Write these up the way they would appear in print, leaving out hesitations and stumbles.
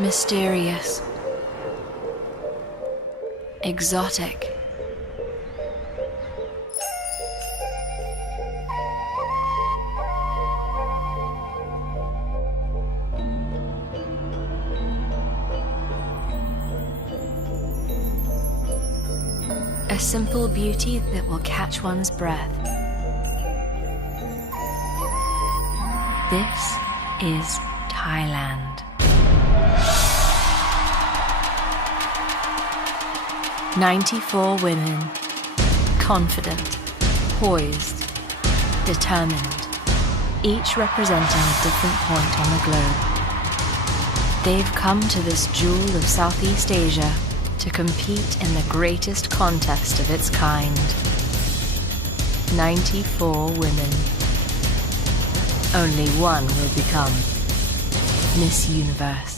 Mysterious, exotic, a simple beauty that will catch one's breath. This is Thailand. "94 women, confident, poised, determined, each representing a different point on the globe. They've come to this jewel of Southeast Asia to compete in the greatest contest of its kind. 94 women. Only one will become Miss Universe."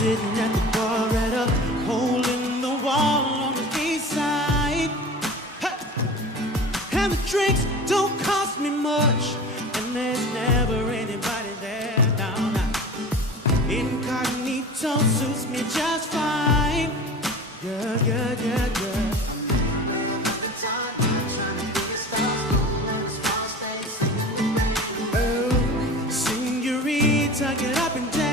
Sitting at the bar at a hole in the wall on the east side. Hey! And the drinks don't cost me much, and there's never anybody there down now. Incognito suits me just fine. Yeah, yeah, yeah, yeah. Oh, señorita, get up and dance.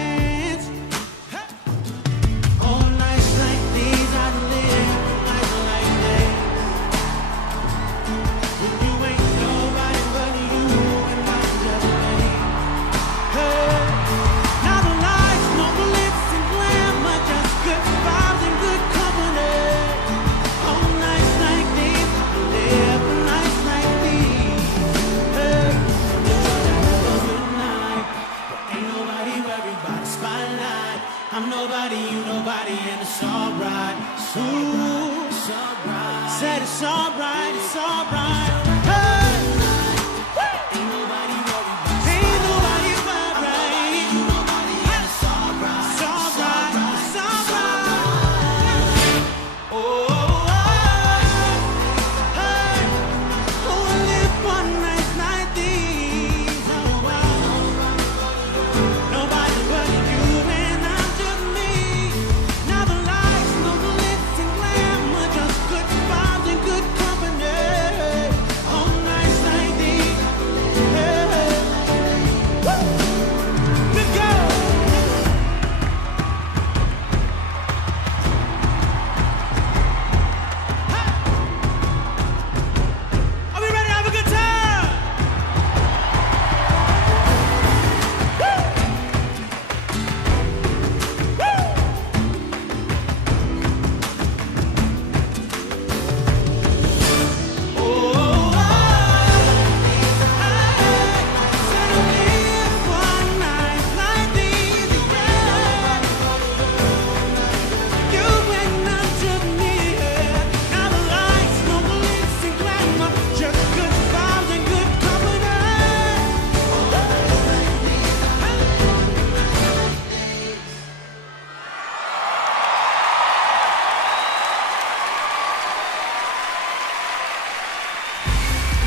I'm nobody, you nobody, and it's alright. Ooh, it's alright. Said it's alright, it's alright. Hey! Ain't nobody worried about it. Ain't nobody worried. You nobody, and it's alright. It's alright, it's alright. Oh, hey! Oh, I live one night like these. Oh, nobody but you.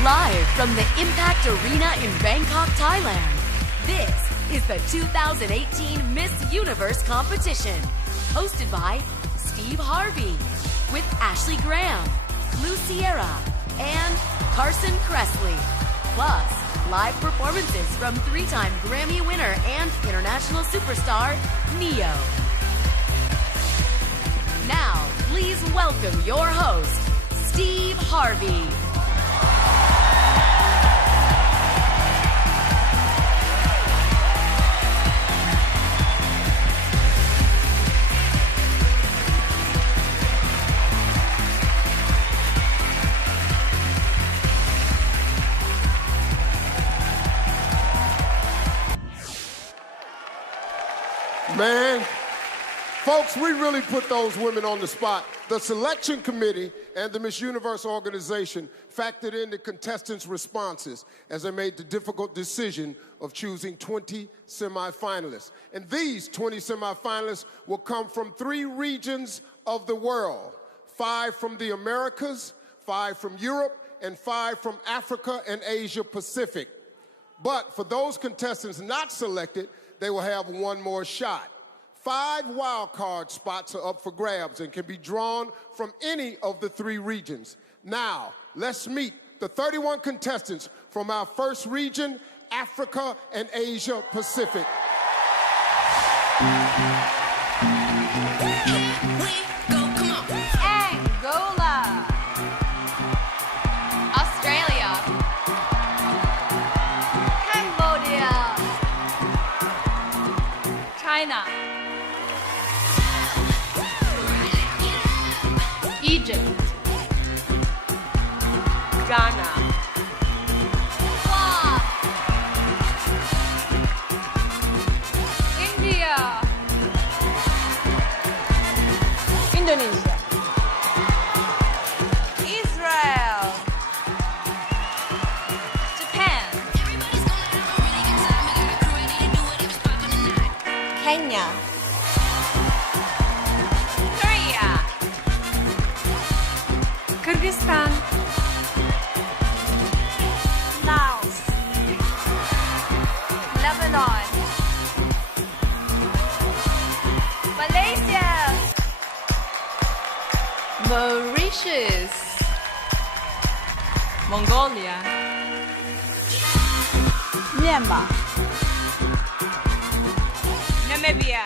Live from the Impact Arena in Bangkok, Thailand, this is the 2018 Miss Universe competition, hosted by Steve Harvey, with Ashley Graham, Lou Sierra, and Carson Kressley. Plus, live performances from three-time Grammy winner and international superstar, Neo. Now, please welcome your host, Steve Harvey. Man, folks, we really put those women on the spot. The selection committee and the Miss Universe organization factored in the contestants' responses as they made the difficult decision of choosing 20 semifinalists. And these 20 semifinalists will come from 3 regions of the world: 5 from the Americas, 5 from Europe, and 5 from Africa and Asia Pacific. But for those contestants not selected, they will have one more shot. 5 wildcard spots are up for grabs and can be drawn from any of the 3 regions. Now, let's meet the 31 contestants from our first region, Africa and Asia Pacific. Angola, Australia, Cambodia, China, Egypt, Ghana, India, Indonesia, Israel, Japan, Kenya, Korea, Kyrgyzstan, Laos, Lebanon, Malaysia, Mauritius, Mongolia, Myanmar, Namibia,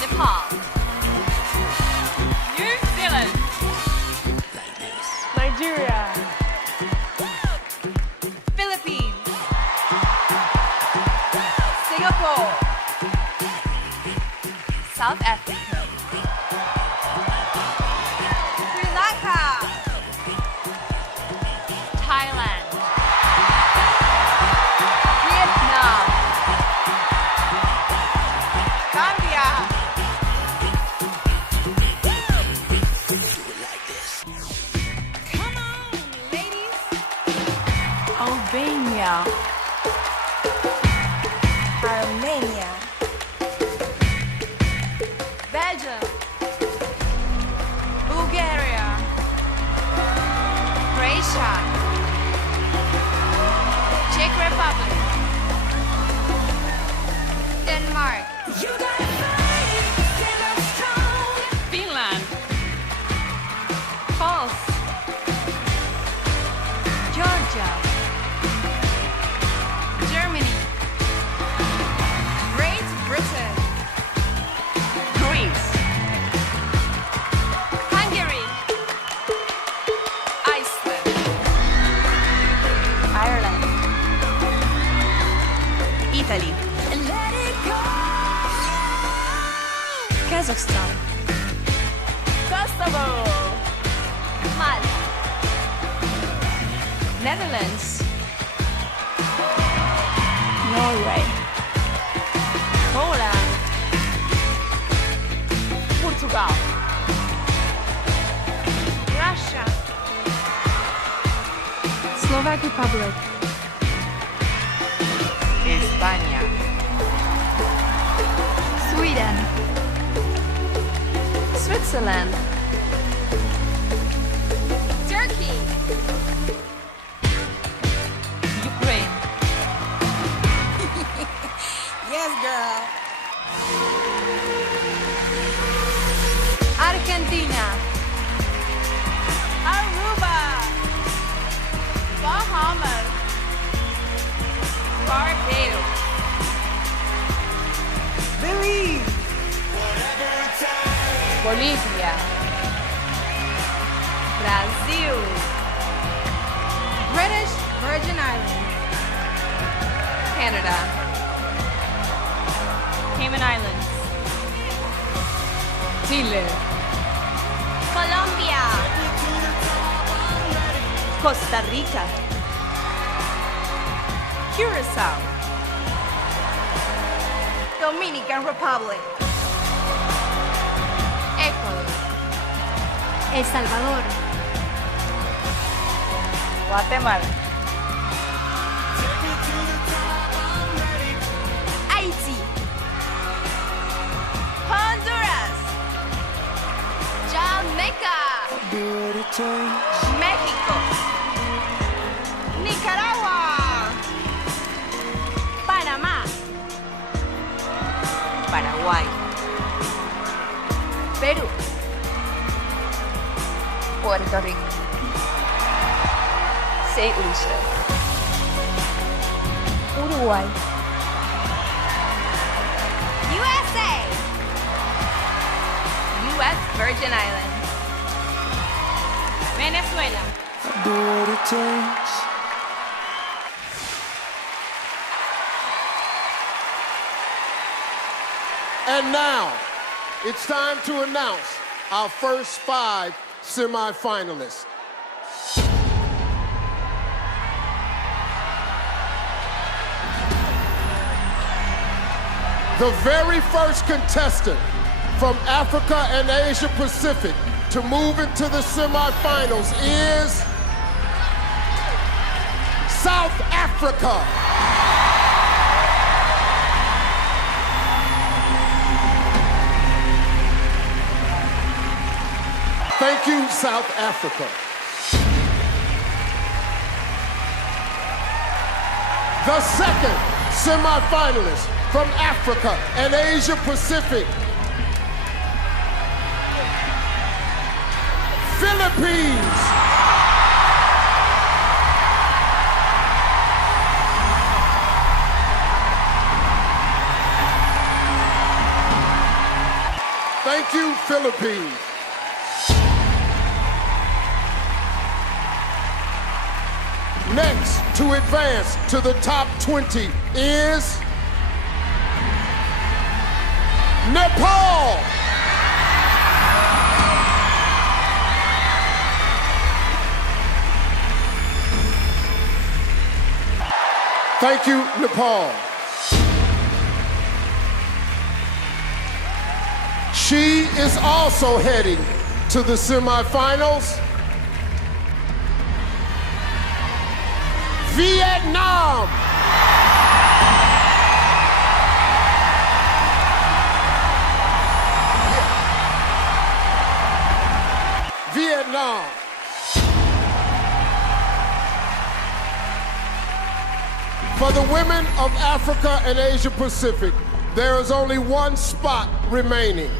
Nepal, New Zealand, Nigeria, Philippines, Singapore, South Africa, Sri Lanka, Thailand, Vietnam, Gambia, come on, ladies, Albania, Armenia, Belgium, Bulgaria, Croatia, Czech Republic, Denmark, Finland, France, Georgia, Germany, Great Britain, Greece, Hungary, Iceland, Ireland, Italy, Kazakhstan, Kosovo, Malta, Netherlands, Norway, Poland, Portugal, Russia, Slovak Republic, España, Sweden, Switzerland, Turkey, Ukraine. Yes, girl. Argentina, Aruba, Bahamas, Barbados, Belize, Bolivia, Brazil, British Virgin Islands, Canada, Cayman Islands, Chile, Colombia, Costa Rica, Curacao, Dominican Republic. Ecuador. El Salvador. Guatemala. Haití. Honduras. Jamaica. México. Nicaragua. Panamá. Paraguay. Perú. Puerto Rico. St. Lucia. Uruguay. USA. U.S. Virgin Islands. Venezuela. And now, it's time to announce our first 5 semifinalists. The very first contestant from Africa and Asia Pacific to move into the semifinals is South Africa. Thank you, South Africa. The second semifinalist from Africa and Asia Pacific, Philippines. Thank you, Philippines. Next to advance to the top 20 is Nepal. Thank you, Nepal. She is also heading to the semifinals. Vietnam. Vietnam. For the women of Africa and Asia Pacific, there is only one spot remaining.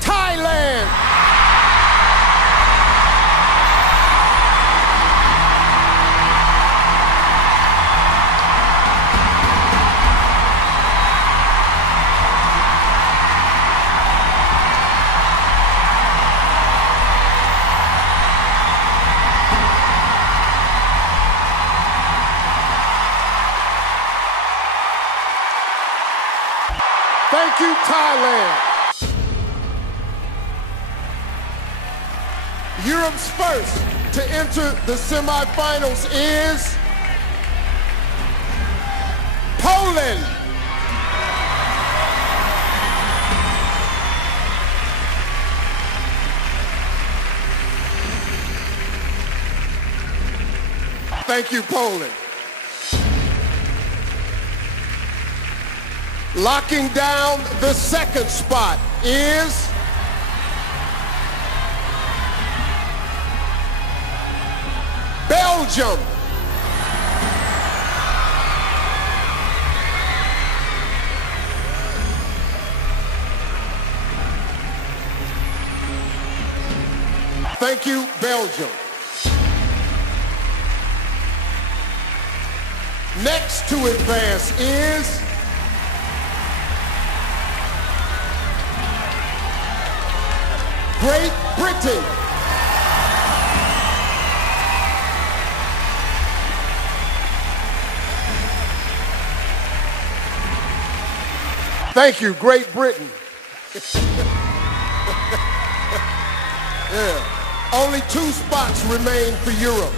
Thailand. Thank you, Thailand. Europe's first to enter the semifinals is Poland. Thank you, Poland. Locking down the second spot is Belgium. Thank you, Belgium. Next to advance is Great Britain. Thank you, Great Britain. Yeah. Only 2 spots remain for Europe.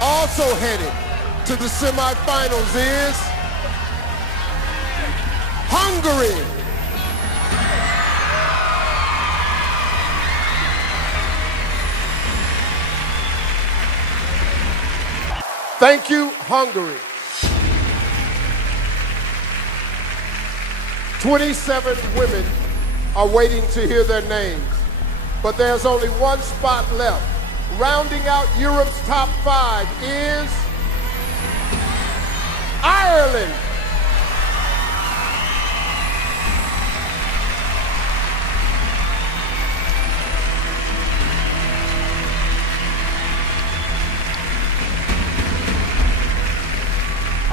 Also headed to the semifinals is Hungary. Thank you, Hungary. 27 women are waiting to hear their names, but there's only 1 spot left. Rounding out Europe's top 5 is Ireland.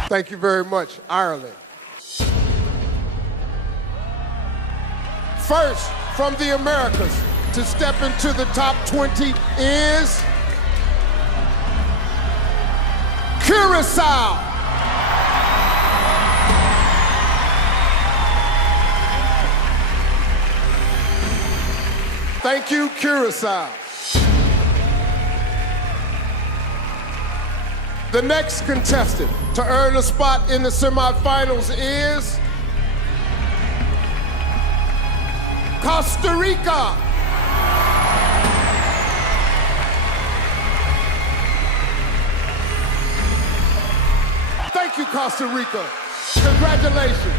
Thank you very much, Ireland. First, from the Americas, to step into the top 20 is Curacao. Thank you, Curacao. The next contestant to earn a spot in the semifinals is Costa Rica. Thank you, Costa Rica. Congratulations.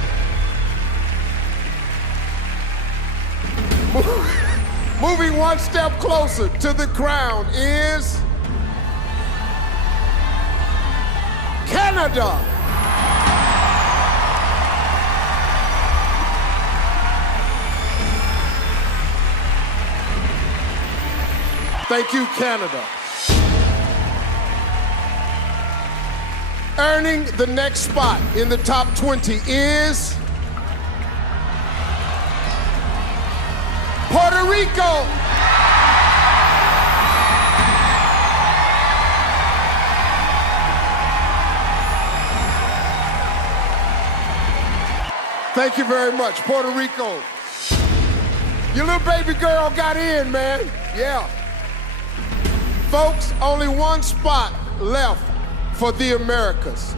Moving 1 step closer to the crown is Canada. Thank you, Canada. Earning the next spot in the top 20 is Puerto Rico. Thank you very much, Puerto Rico. Your little baby girl got in, man. Yeah. Folks, only 1 spot left for the Americas.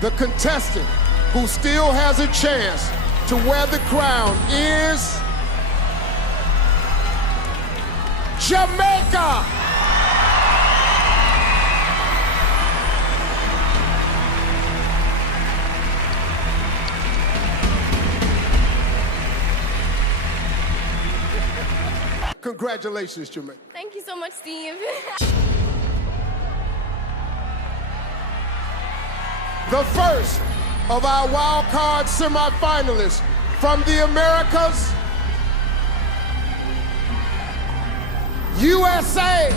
The contestant who still has a chance to wear the crown is Jamaica. Congratulations, Jamaica. Thank you so much, Steve. The first of our wild card semifinalists from the Americas, USA.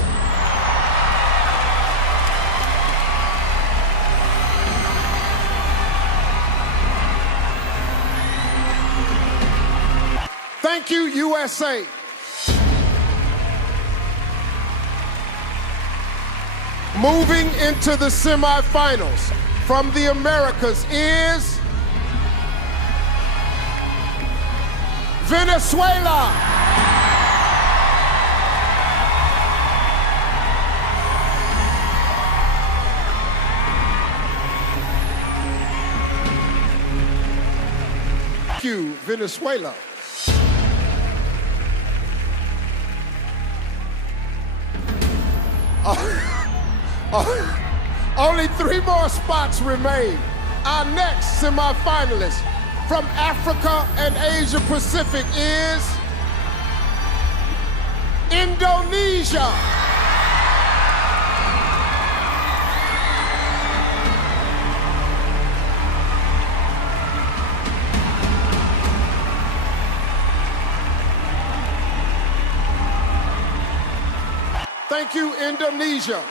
Thank you, USA. Moving into the semifinals from the Americas is Venezuela. Thank you, Venezuela. Only 3 more spots remain. Our next semifinalist from Africa and Asia Pacific is Indonesia. Thank you, Indonesia.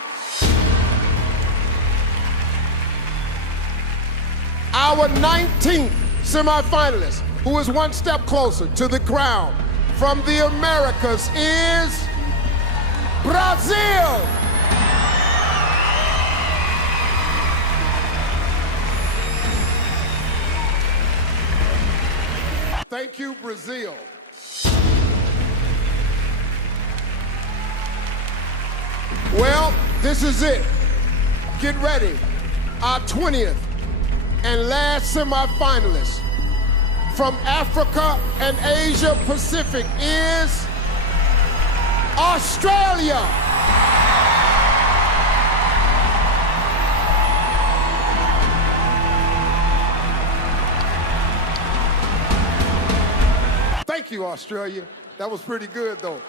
Our 19th semifinalist, who is 1 step closer to the crown from the Americas, is Brazil. Thank you, Brazil. Well, this is it. Get ready. Our 20th and last semifinalist from Africa and Asia Pacific is Australia. Thank you, Australia. That was pretty good, though.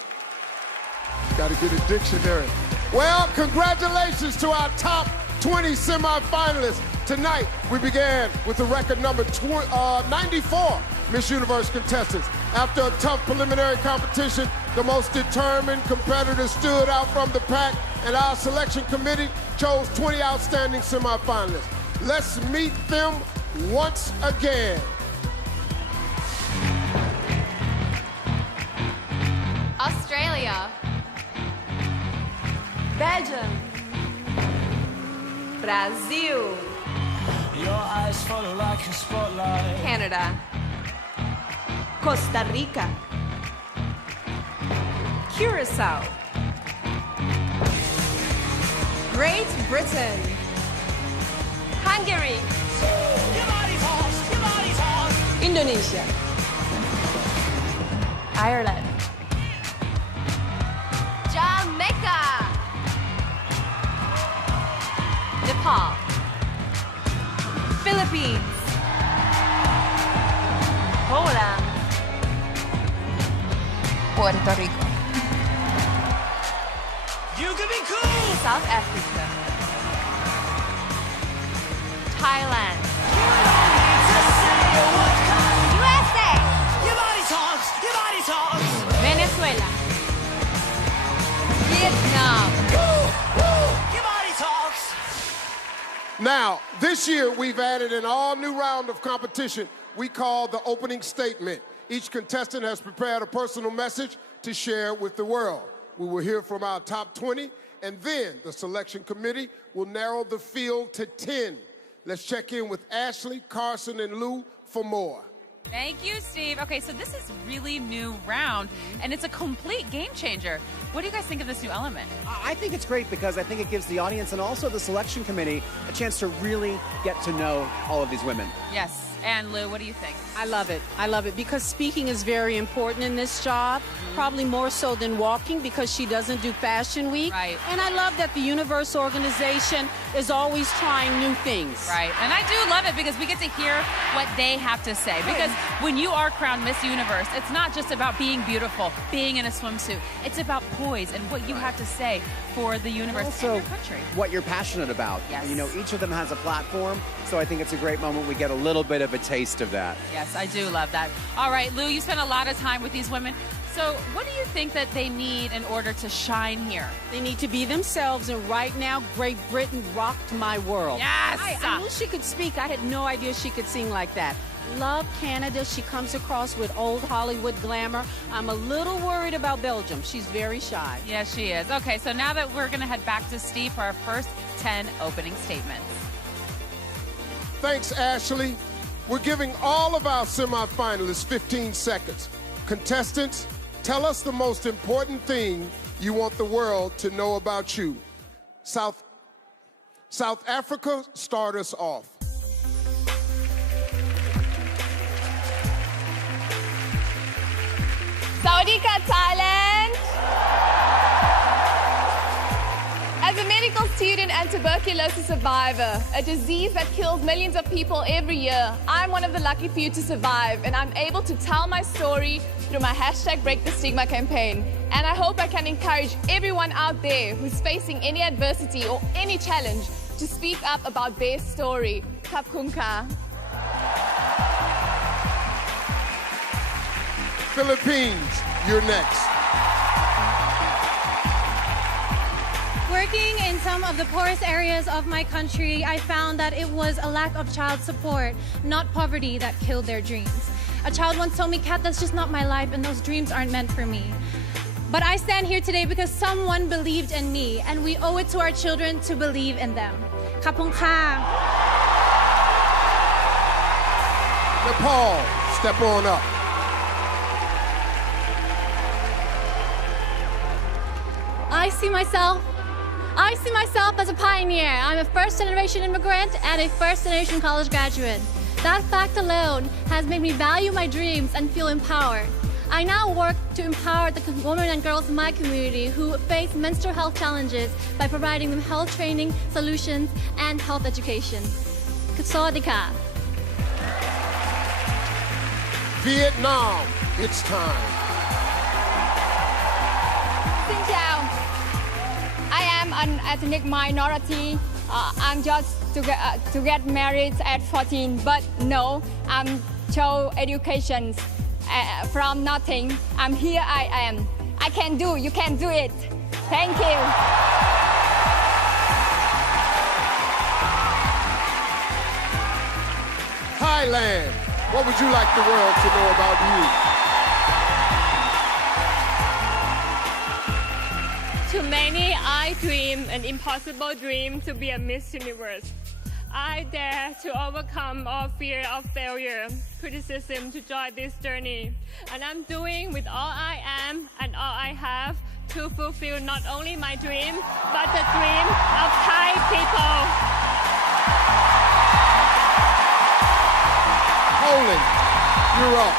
Got to get a dictionary. Well, congratulations to our top 20 semifinalists. Tonight, we began with the record number 94 Miss Universe contestants. After a tough preliminary competition, the most determined competitors stood out from the pack, and our selection committee chose 20 outstanding semifinalists. Let's meet them once again. Australia. Belgium. Brazil. Your eyes follow like a spotlight. Canada. Costa Rica. Curacao. Great Britain. Hungary. Your body talks, your body talks. Indonesia. Ireland. Jamaica. Nepal. Philippines. Poland. Puerto Rico. You can be cool. South Africa. Thailand. USA. Your body talks, your body talks. Venezuela. Vietnam. Your body talks. Now, this year, we've added an all-new round of competition we call the opening statement. Each contestant has prepared a personal message to share with the world. We will hear from our top 20, and then the selection committee will narrow the field to 10. Let's check in with Ashley, Carson, and Lou for more. Thank you, Steve. Okay, so this is really new round, and it's a complete game changer. What do you guys think of this new element? I think it's great because I think it gives the audience and also the selection committee a chance to really get to know all of these women. Yes. And Lou, what do you think? I love it. I love it because speaking is very important in this job, probably more so than walking because she doesn't do Fashion Week. Right. And I love that the Universe organization is always trying new things. Right. And I do love it because we get to hear what they have to say. Because when you are crowned Miss Universe, it's not just about being beautiful, being in a swimsuit. It's about poise and what you have to say for the universe and Also, your country. what you're passionate about. Yes. You know, each of them has a platform, so I think it's a great moment we get a little bit of a taste of that. Yes, I do love that. All right, Lou, you spent a lot of time with these women. So what do you think that they need in order to shine here? They need to be themselves, and right now, Great Britain rocked my world. Yes! I knew she could speak. I had no idea she could sing like that. Love Canada. She comes across with old Hollywood glamour. I'm a little worried about Belgium. She's very shy. Yes, she is. Okay, so now that we're going to head back to Steve for our first 10 opening statements. Thanks, Ashley. We're giving all of our semifinalists 15 seconds. Contestants, tell us the most important thing you want the world to know about you. South Africa, start us off. Sawadika, Thailand. As a medical student and tuberculosis survivor, a disease that kills millions of people every year, I'm one of the lucky few to survive, and I'm able to tell my story through my #BreakTheStigma campaign. And I hope I can encourage everyone out there who's facing any adversity or any challenge to speak up about their story. Kapkunka. Philippines, you're next. Working in some of the poorest areas of my country, I found that it was a lack of child support, not poverty, that killed their dreams. A child once told me, "Kat, that's just not my life, and those dreams aren't meant for me." But I stand here today because someone believed in me, and we owe it to our children to believe in them. Kapong ka. Nepal, step on up. I see myself I see myself as a pioneer. I'm a first-generation immigrant and a first-generation college graduate. That fact alone has made me value my dreams and feel empowered. I now work to empower the women and girls in my community who face menstrual health challenges by providing them health training, solutions, and health education. Katsodika. Vietnam, it's time. Xin chào. I am an ethnic minority. I'm just to get married at 14, but no, I'm chose education from nothing. I'm here. I am. I can do. You can do it. Thank you. Thailand, what would you like the world to know about you? To many, I dream an impossible dream to be a Miss Universe. I dare to overcome all fear of failure, criticism to join this journey. And I'm doing with all I am and all I have to fulfill not only my dream, but the dream of Thai people. Poland, you're up.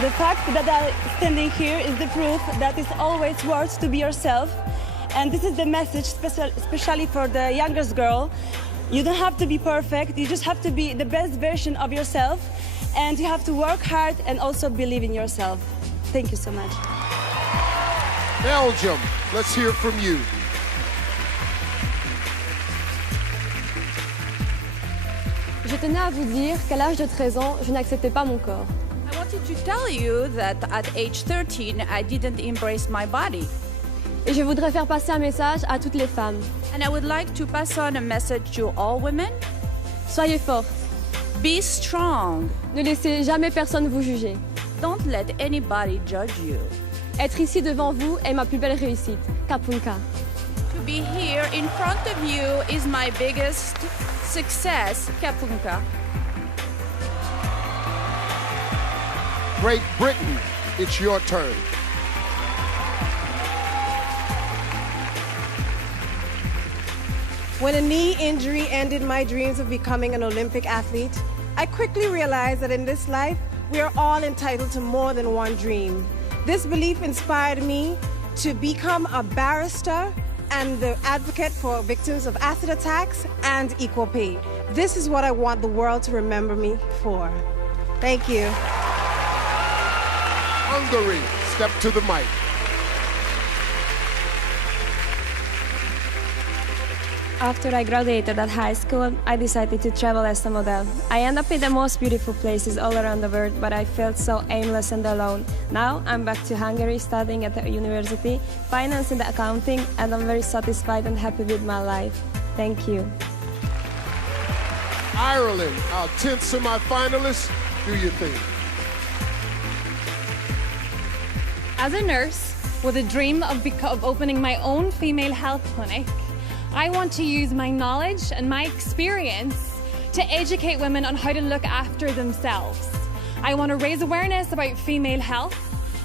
The fact that I'm standing here is the proof that it's always worth to be yourself. And this is the message, especially for the youngest girl. You don't have to be perfect. You just have to be the best version of yourself. And you have to work hard and also believe in yourself. Thank you so much. Belgium, let's hear from you. Je tenais à vous dire qu'à l'âge de 13 ans, je n'acceptais pas mon corps. I wanted to tell you that at age 13, I didn't embrace my body. Et je voudrais faire passer un message à toutes les femmes. And I would like to pass on a message to all women. Soyez fortes. Be strong. Ne laissez jamais personne vous juger. Don't let anybody judge you. Être ici devant vous est ma plus belle réussite. Kapunka. To be here in front of you is my biggest success. Kapunka. Great Britain, it's your turn. When a knee injury ended my dreams of becoming an Olympic athlete, I quickly realized that in this life, we are all entitled to more than one dream. This belief inspired me to become a barrister and the advocate for victims of acid attacks and equal pay. This is what I want the world to remember me for. Thank you. Hungary, step to the mic. After I graduated at high school, I decided to travel as a model. I ended up in the most beautiful places all around the world, but I felt so aimless and alone. Now I'm back to Hungary studying at the university, finance and accounting, and I'm very satisfied and happy with my life. Thank you. Ireland, our 10th semi-finalist, do your thing. As a nurse with a dream of opening my own female health clinic, I want to use my knowledge and my experience to educate women on how to look after themselves. I want to raise awareness about female health,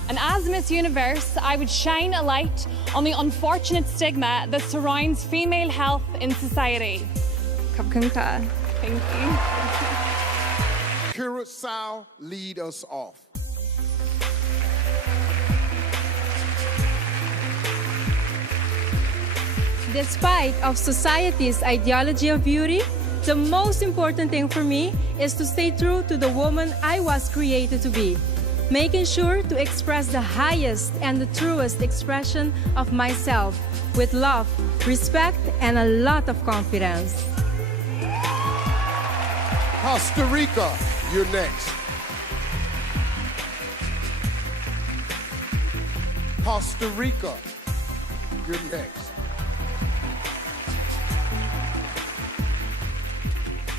and as Miss Universe, I would shine a light on the unfortunate stigma that surrounds female health in society. Kapkunka. Thank you. Curacao, lead us off. Despite of society's ideology of beauty, the most important thing for me is to stay true to the woman I was created to be, making sure to express the highest and the truest expression of myself with love, respect, and a lot of confidence. Costa Rica, you're next. Costa Rica, you're next.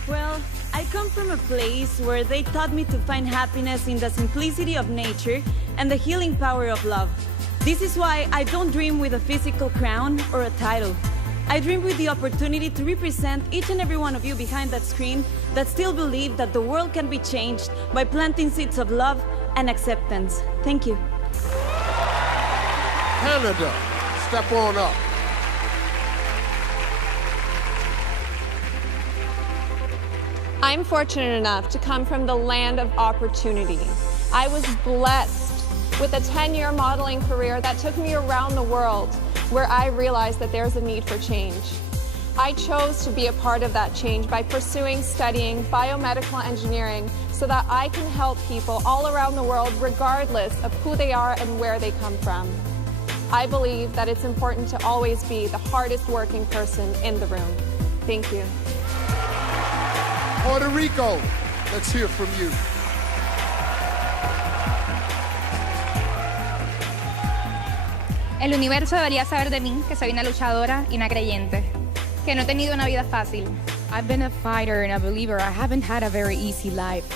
Well, I come from a place where they taught me to find happiness in the simplicity of nature and the healing power of love. This is why I don't dream with a physical crown or a title. I dream with the opportunity to represent each and every one of you behind that screen that still believe that the world can be changed by planting seeds of love and acceptance. Thank you. Canada, step on up. I'm fortunate enough to come from the land of opportunity. I was blessed with a 10-year modeling career that took me around the world, where I realized that there's a need for change. I chose to be a part of that change by studying biomedical engineering so that I can help people all around the world regardless of who they are and where they come from. I believe that it's important to always be the hardest working person in the room. Thank you. Puerto Rico, let's hear from you. El universo debería saber de mí que soy una luchadora y una creyente, que no he tenido una vida fácil. I've been a fighter and a believer. I haven't had a very easy life.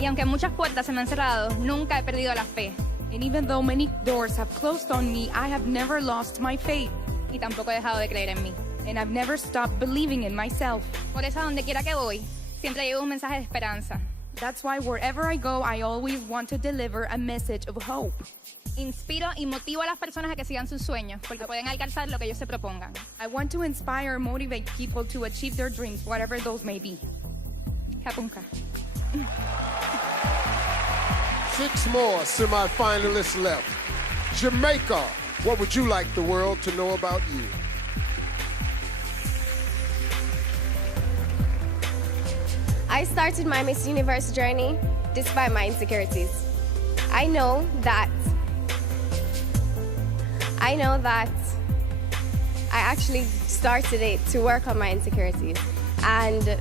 Y aunque muchas puertas se me han cerrado, nunca he perdido la fe. And even though many doors have closed on me, I have never lost my faith. Y tampoco he dejado de creer en mí. And I've never stopped believing in myself. Por eso, donde quiera que voy, siempre llevo un mensaje de esperanza. That's why wherever I go, I always want to deliver a message of hope. Inspiro y motivo a las personas a que sigan sus sueños, porque pueden alcanzar lo que ellos se propongan. I want to inspire and motivate people to achieve their dreams, whatever those may be. Kapunka. 6 more semi-finalists left. Jamaica, what would you like the world to know about you? I started my Miss Universe journey despite my insecurities. I know that I actually started it to work on my insecurities. And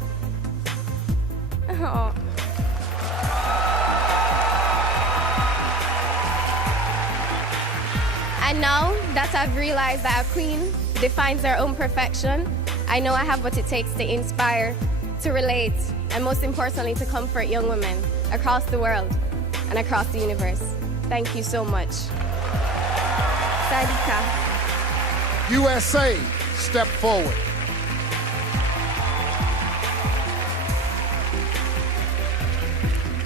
And now that I've realized that a queen defines their own perfection, I know I have what it takes to inspire, to relate, and most importantly, to comfort young women across the world and across the universe. Thank you so much. Sadika. USA, step forward.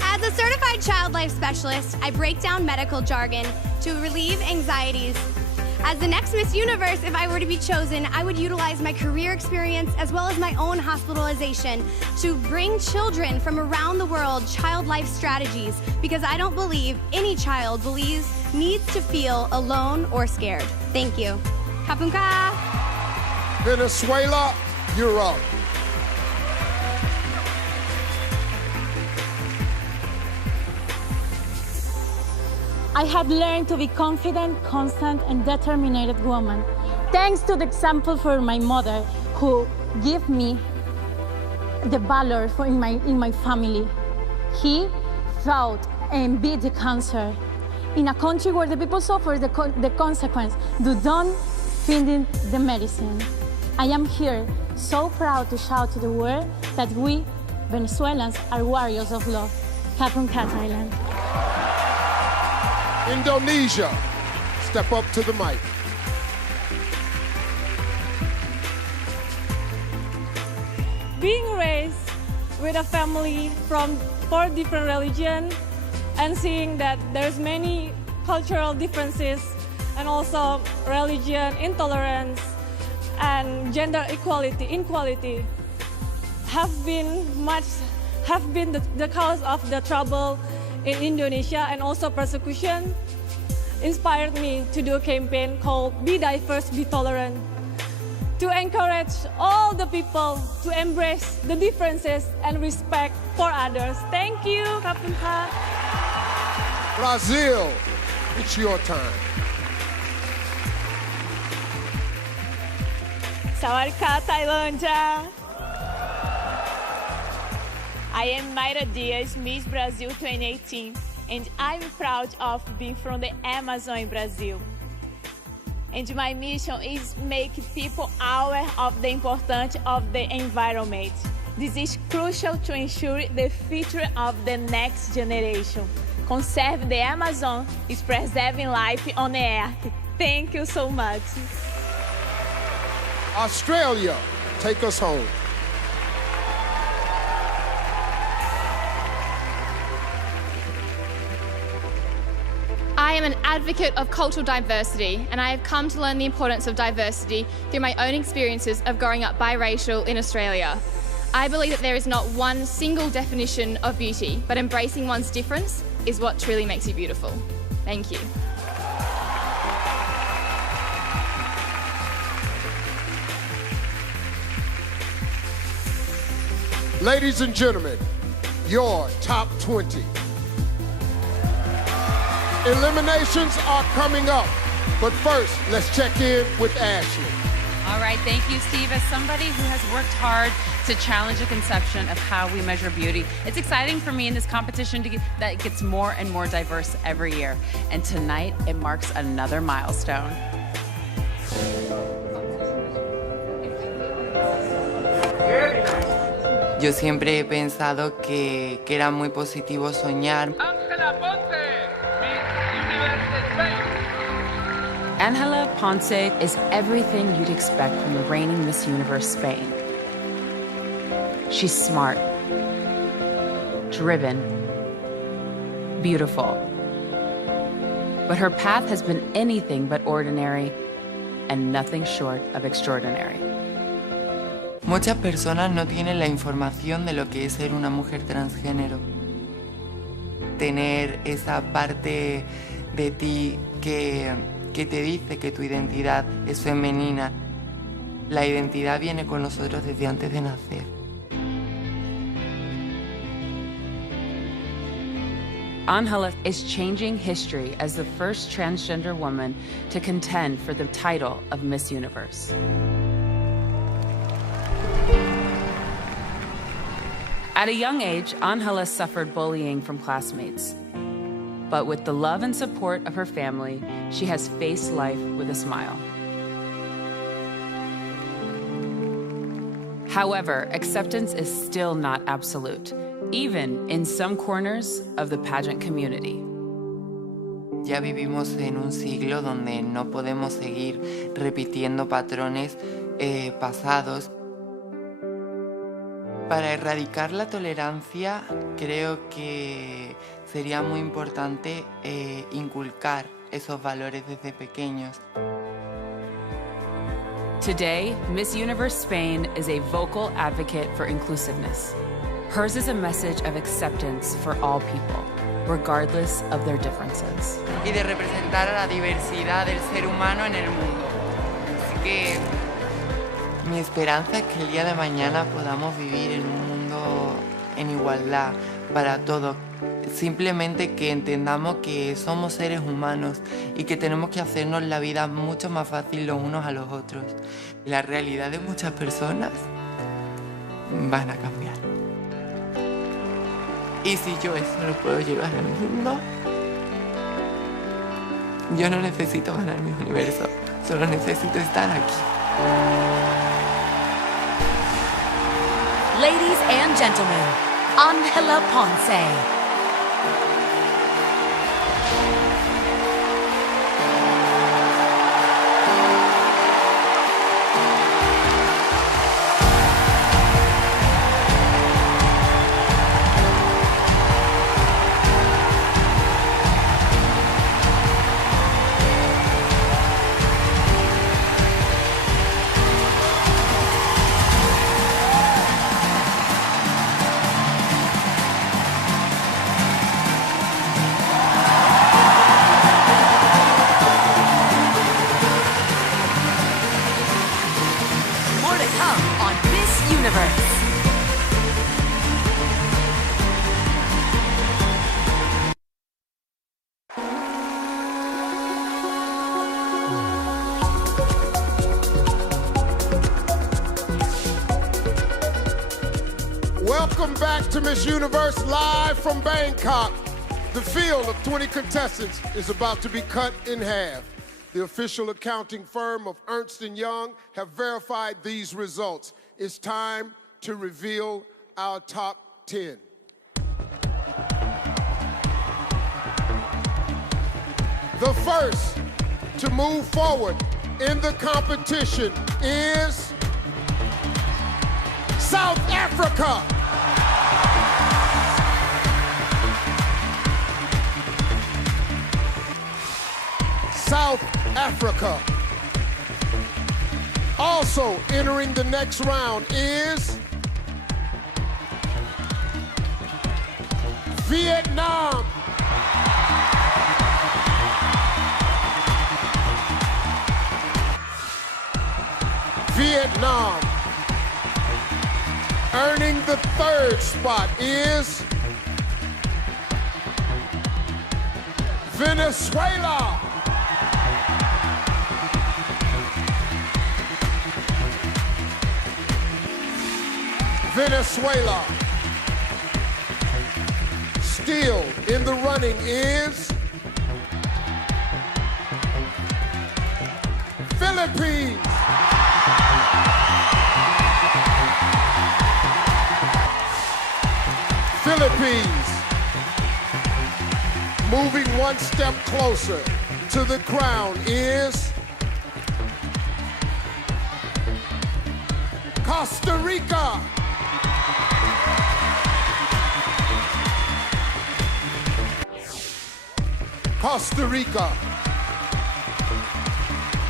As a certified child life specialist, I break down medical jargon to relieve anxieties. As the next Miss Universe, if I were to be chosen, I would utilize my career experience as well as my own hospitalization to bring children from around the world child life strategies, because I don't believe any child needs to feel alone or scared. Thank you. Kapunka. Venezuela, you're up. I have learned to be confident, constant, and determined woman, thanks to the example for my mother, who gave me the valor in my family. He fought and beat the cancer. In a country where the people suffer the consequence, they don't find the medicine. I am here so proud to shout to the world that we, Venezuelans, are warriors of love. Catriona, Thailand. Indonesia, step up to the mic. Being raised with a family from 4 different religions and seeing that there's many cultural differences and also religion intolerance and gender inequality have been the cause of the trouble in Indonesia, and also persecution inspired me to do a campaign called Be Diverse, Be Tolerant, to encourage all the people to embrace the differences and respect for others. Thank you, Kapunka. Brazil, it's your time. Sawadika, Tailândia. I am Mayra Diaz, Miss Brazil 2018, and I'm proud of being from the Amazon in Brazil. And my mission is make people aware of the importance of the environment. This is crucial to ensure the future of the next generation. Conserve the Amazon is preserving life on the earth. Thank you so much. Australia, take us home. I am an advocate of cultural diversity, and I have come to learn the importance of diversity through my own experiences of growing up biracial in Australia. I believe that there is not one single definition of beauty, but embracing one's difference is what truly makes you beautiful. Thank you. Ladies and gentlemen, your top 20. Eliminations are coming up, but first, let's check in with Ashley. All right, thank you, Steve. As somebody who has worked hard to challenge the conception of how we measure beauty, it's exciting for me in this competition that it gets more and more diverse every year. And tonight, it marks another milestone. Yo siempre he pensado que era muy positivo soñar. Ángela Ponce is everything you'd expect from the reigning Miss Universe Spain. She's smart, driven, beautiful. But her path has been anything but ordinary and nothing short of extraordinary. Muchas personas no tienen la información de lo que es ser una mujer transgénero. Tener esa parte de ti que te dice que tu identidad es femenina. La identidad viene con nosotros desde antes de nacer. Ángela is changing history as the first transgender woman to contend for the title of Miss Universe. At a young age, Ángela suffered bullying from classmates. But with the love and support of her family, she has faced life with a smile. However, acceptance is still not absolute, even in some corners of the pageant community. Ya vivimos en un siglo donde no podemos seguir repitiendo patrones pasados. Para erradicar la tolerancia, creo que sería muy importante inculcar esos valores desde pequeños. Today, Miss Universe Spain is a vocal advocate for inclusiveness. Hers is a message of acceptance for all people, regardless of their differences. Y de representar a la diversidad del ser humano en el mundo. Así que mi esperanza es que el día de mañana podamos vivir en un mundo en igualdad para todos. Simplemente que entendamos que somos seres humanos y que tenemos que hacernos la vida mucho más fácil los unos a los otros. La realidad de muchas personas van a cambiar. Y si yo eso lo puedo llevar al mundo, yo no necesito ganar mi universo, solo necesito estar aquí. Ladies and gentlemen, Ángela Ponce. Welcome back to Miss Universe, live from Bangkok. The field of 20 contestants is about to be cut in half. The official accounting firm of Ernst & Young have verified these results. It's time to reveal our top 10. The first to move forward in the competition is South Africa. South Africa. Also entering the next round is Vietnam. Vietnam. Earning the third spot is Venezuela. Venezuela. Still in the running is Philippines. Philippines. Moving one step closer to the crown is Costa Rica. Costa Rica.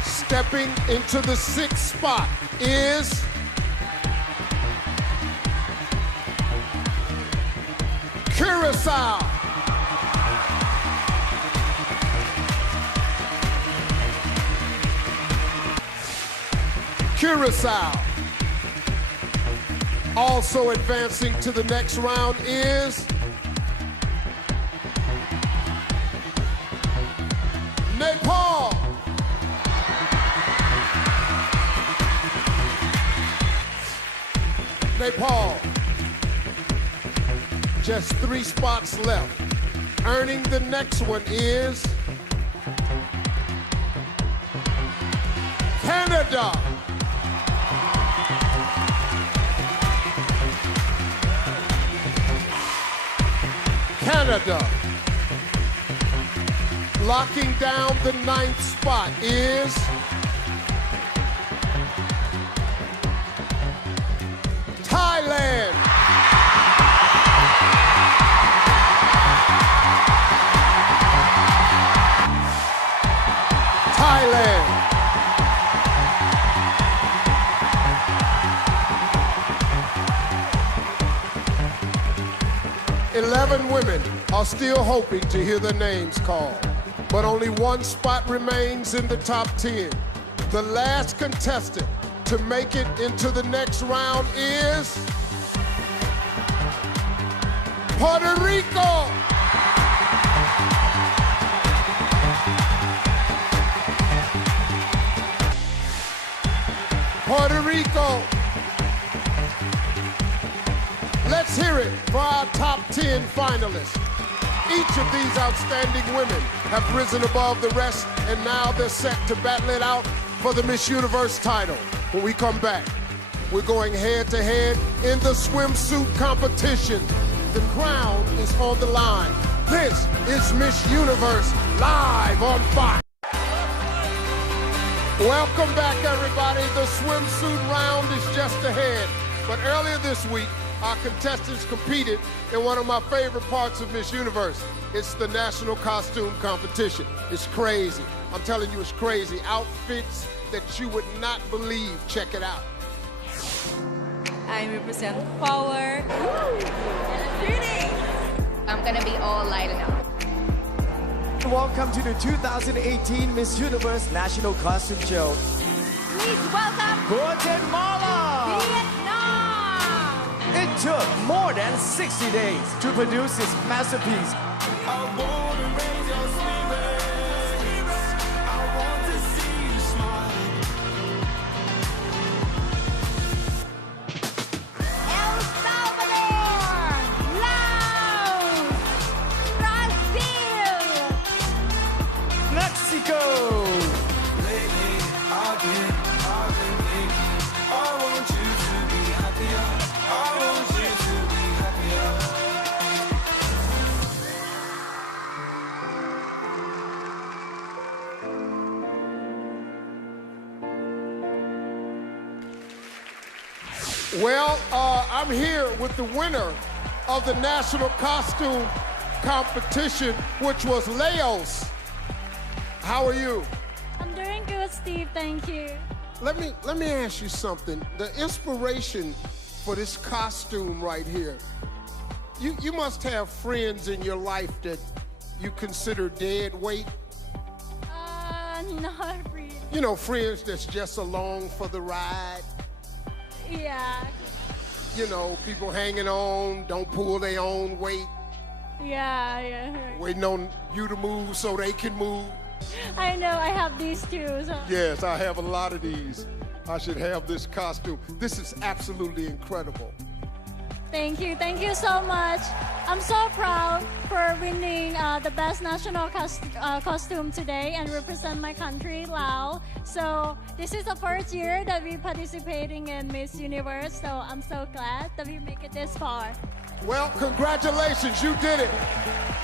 Stepping into the sixth spot is Curacao. Curacao. Also advancing to the next round is Nepal. Nepal. Just 3 spots left. Earning the next one is Canada. Canada. Locking down the 9th spot is Thailand. Thailand. 11 women are still hoping to hear their names called, but only 1 spot remains in the top 10. The last contestant to make it into the next round is Puerto Rico. Puerto Rico. Let's hear it for our top 10 finalists. Each of these outstanding women have risen above the rest, and now they're set to battle it out for the Miss Universe title. When we come back, we're going head-to-head in the swimsuit competition. The crown is on the line. This is Miss Universe live on Fox. Welcome back, everybody. The swimsuit round is just ahead. But earlier this week, our contestants competed in one of my favorite parts of Miss Universe. It's the national costume competition. It's crazy. I'm telling you, it's crazy. Outfits that you would not believe. Check it out. I represent power. I'm gonna be all light enough. Welcome to the 2018 Miss Universe National Costume Show. Please welcome Guatemala! Vietnam! It took more than 60 days to produce this masterpiece. El Salvador! Laos! Brazil! Mexico! Lately, I've been thinking, I want you to be happier. I want you to be happier. Well, I'm here with the winner of the national costume competition, which was Laos. How are you? I'm doing good, Steve. Thank you. Let me ask you something. The inspiration for this costume right here, you must have friends in your life that you consider dead weight. Not really. You know, friends that's just along for the ride. Yeah. You know, people hanging on, don't pull their own weight. Yeah. Waiting on you to move so they can move. I know, I have these too. So. Yes, I have a lot of these. I should have this costume. This is absolutely incredible. Thank you so much. I'm so proud for winning the best national costume today and represent my country, Laos. So this is the first year that we're participating in Miss Universe, so I'm so glad that we make it this far. Well, congratulations, you did it.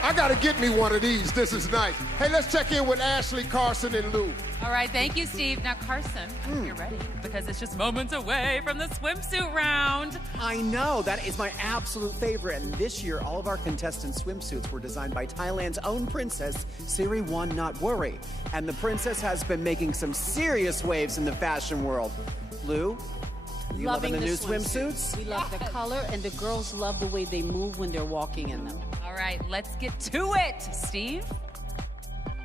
I gotta get me one of these. This is nice. Hey, let's check in with Ashley, Carson, and Lou. All right, thank you, Steve. Now, Carson, you're ready because it's just moments away from the swimsuit round. I know, that is my absolute favorite. And this year, all of our contestant swimsuits were designed by Thailand's own princess, Siri One Not Worry. And the princess has been making some serious waves in the fashion world. Lou? You loving the new swimsuits? We love the color, and the girls love the way they move when they're walking in them. All right, let's get to it, Steve.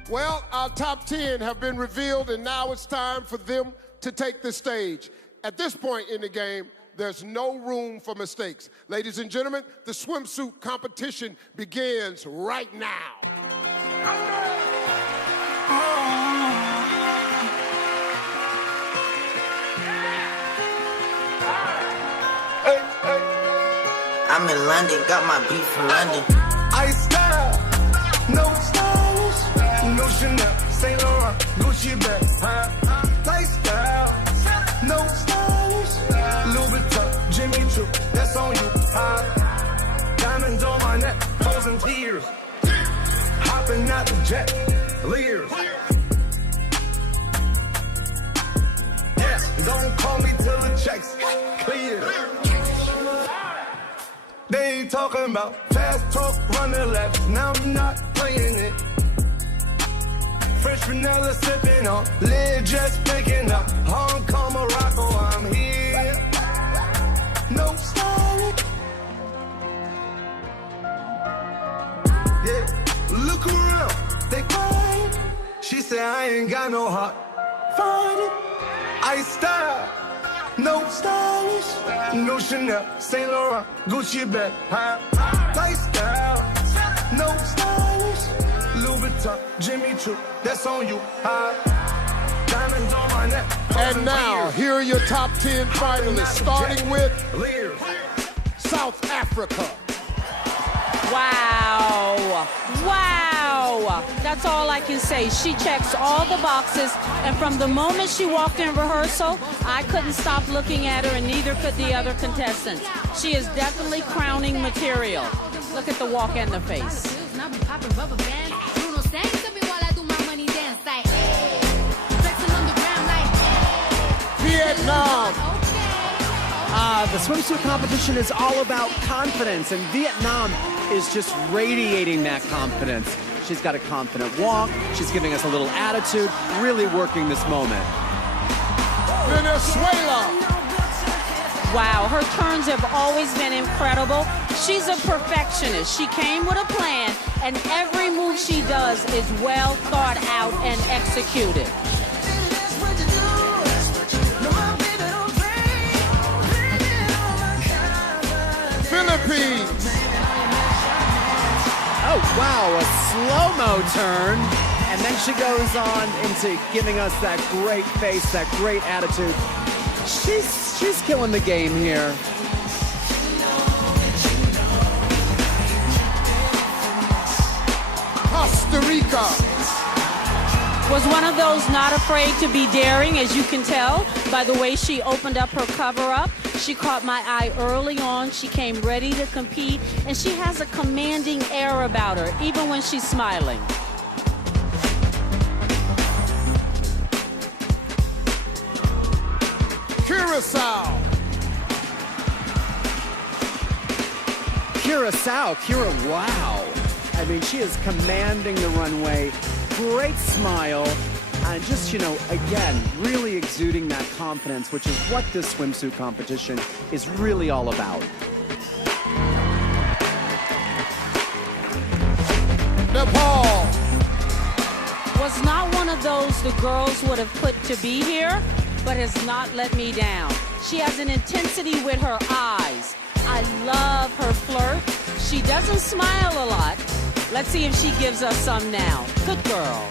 Well, our top 10 have been revealed, and now it's time for them to take the stage. At this point in the game, there's no room for mistakes. Ladies and gentlemen, the swimsuit competition begins right now. I'm in London, got my beat from London. I style, no stylish, no Chanel, Saint Laurent, Gucci bag, lifestyle, no stylish, Louis Vuitton, Jimmy Choo, that's on you, diamonds on my neck, frozen tears, hopping out the jet, leers. Yeah, don't call me till the checks clear. They ain't talking about fast talk, running laps. Now I'm not playing it. Fresh vanilla sipping on, lid just picking up. Hong Kong, Morocco, I'm here. No styling. Yeah, look around, they quiet. She said I ain't got no heart. Find it. I style. No stylish, no Chanel, Saint Laurent, Gucci bag, lifestyle. No stylish, Louis Vuitton, Jimmy Choo, that's on you, diamonds on my neck. And now, here are your top 10 finalists, starting with South Africa. Wow. That's all I can say. She checks all the boxes, and from the moment she walked in rehearsal, I couldn't stop looking at her, and neither could the other contestants. She is definitely crowning material. Look at the walk and the face. Vietnam. The swimsuit competition is all about confidence, and Vietnam is just radiating that confidence. She's got a confident walk. She's giving us a little attitude, really working this moment. Venezuela. Wow, her turns have always been incredible. She's a perfectionist. She came with a plan, and every move she does is well thought out and executed. Philippines. Oh, wow, a slow-mo turn. And then she goes on into giving us that great face, that great attitude. She's killing the game here. Costa Rica. Was one of those not afraid to be daring, as you can tell by the way she opened up her cover-up. She caught my eye early on. She came ready to compete, and she has a commanding air about her, even when she's smiling. Curacao. Wow. I mean, she is commanding the runway, great smile, and just, again, really exuding that confidence, which is what this swimsuit competition is really all about. Nepal was not one of those the girls would have put to be here, but has not let me down. She has an intensity with her eyes. I love her flirt. She doesn't smile a lot. Let's see if she gives us some now. Good girl.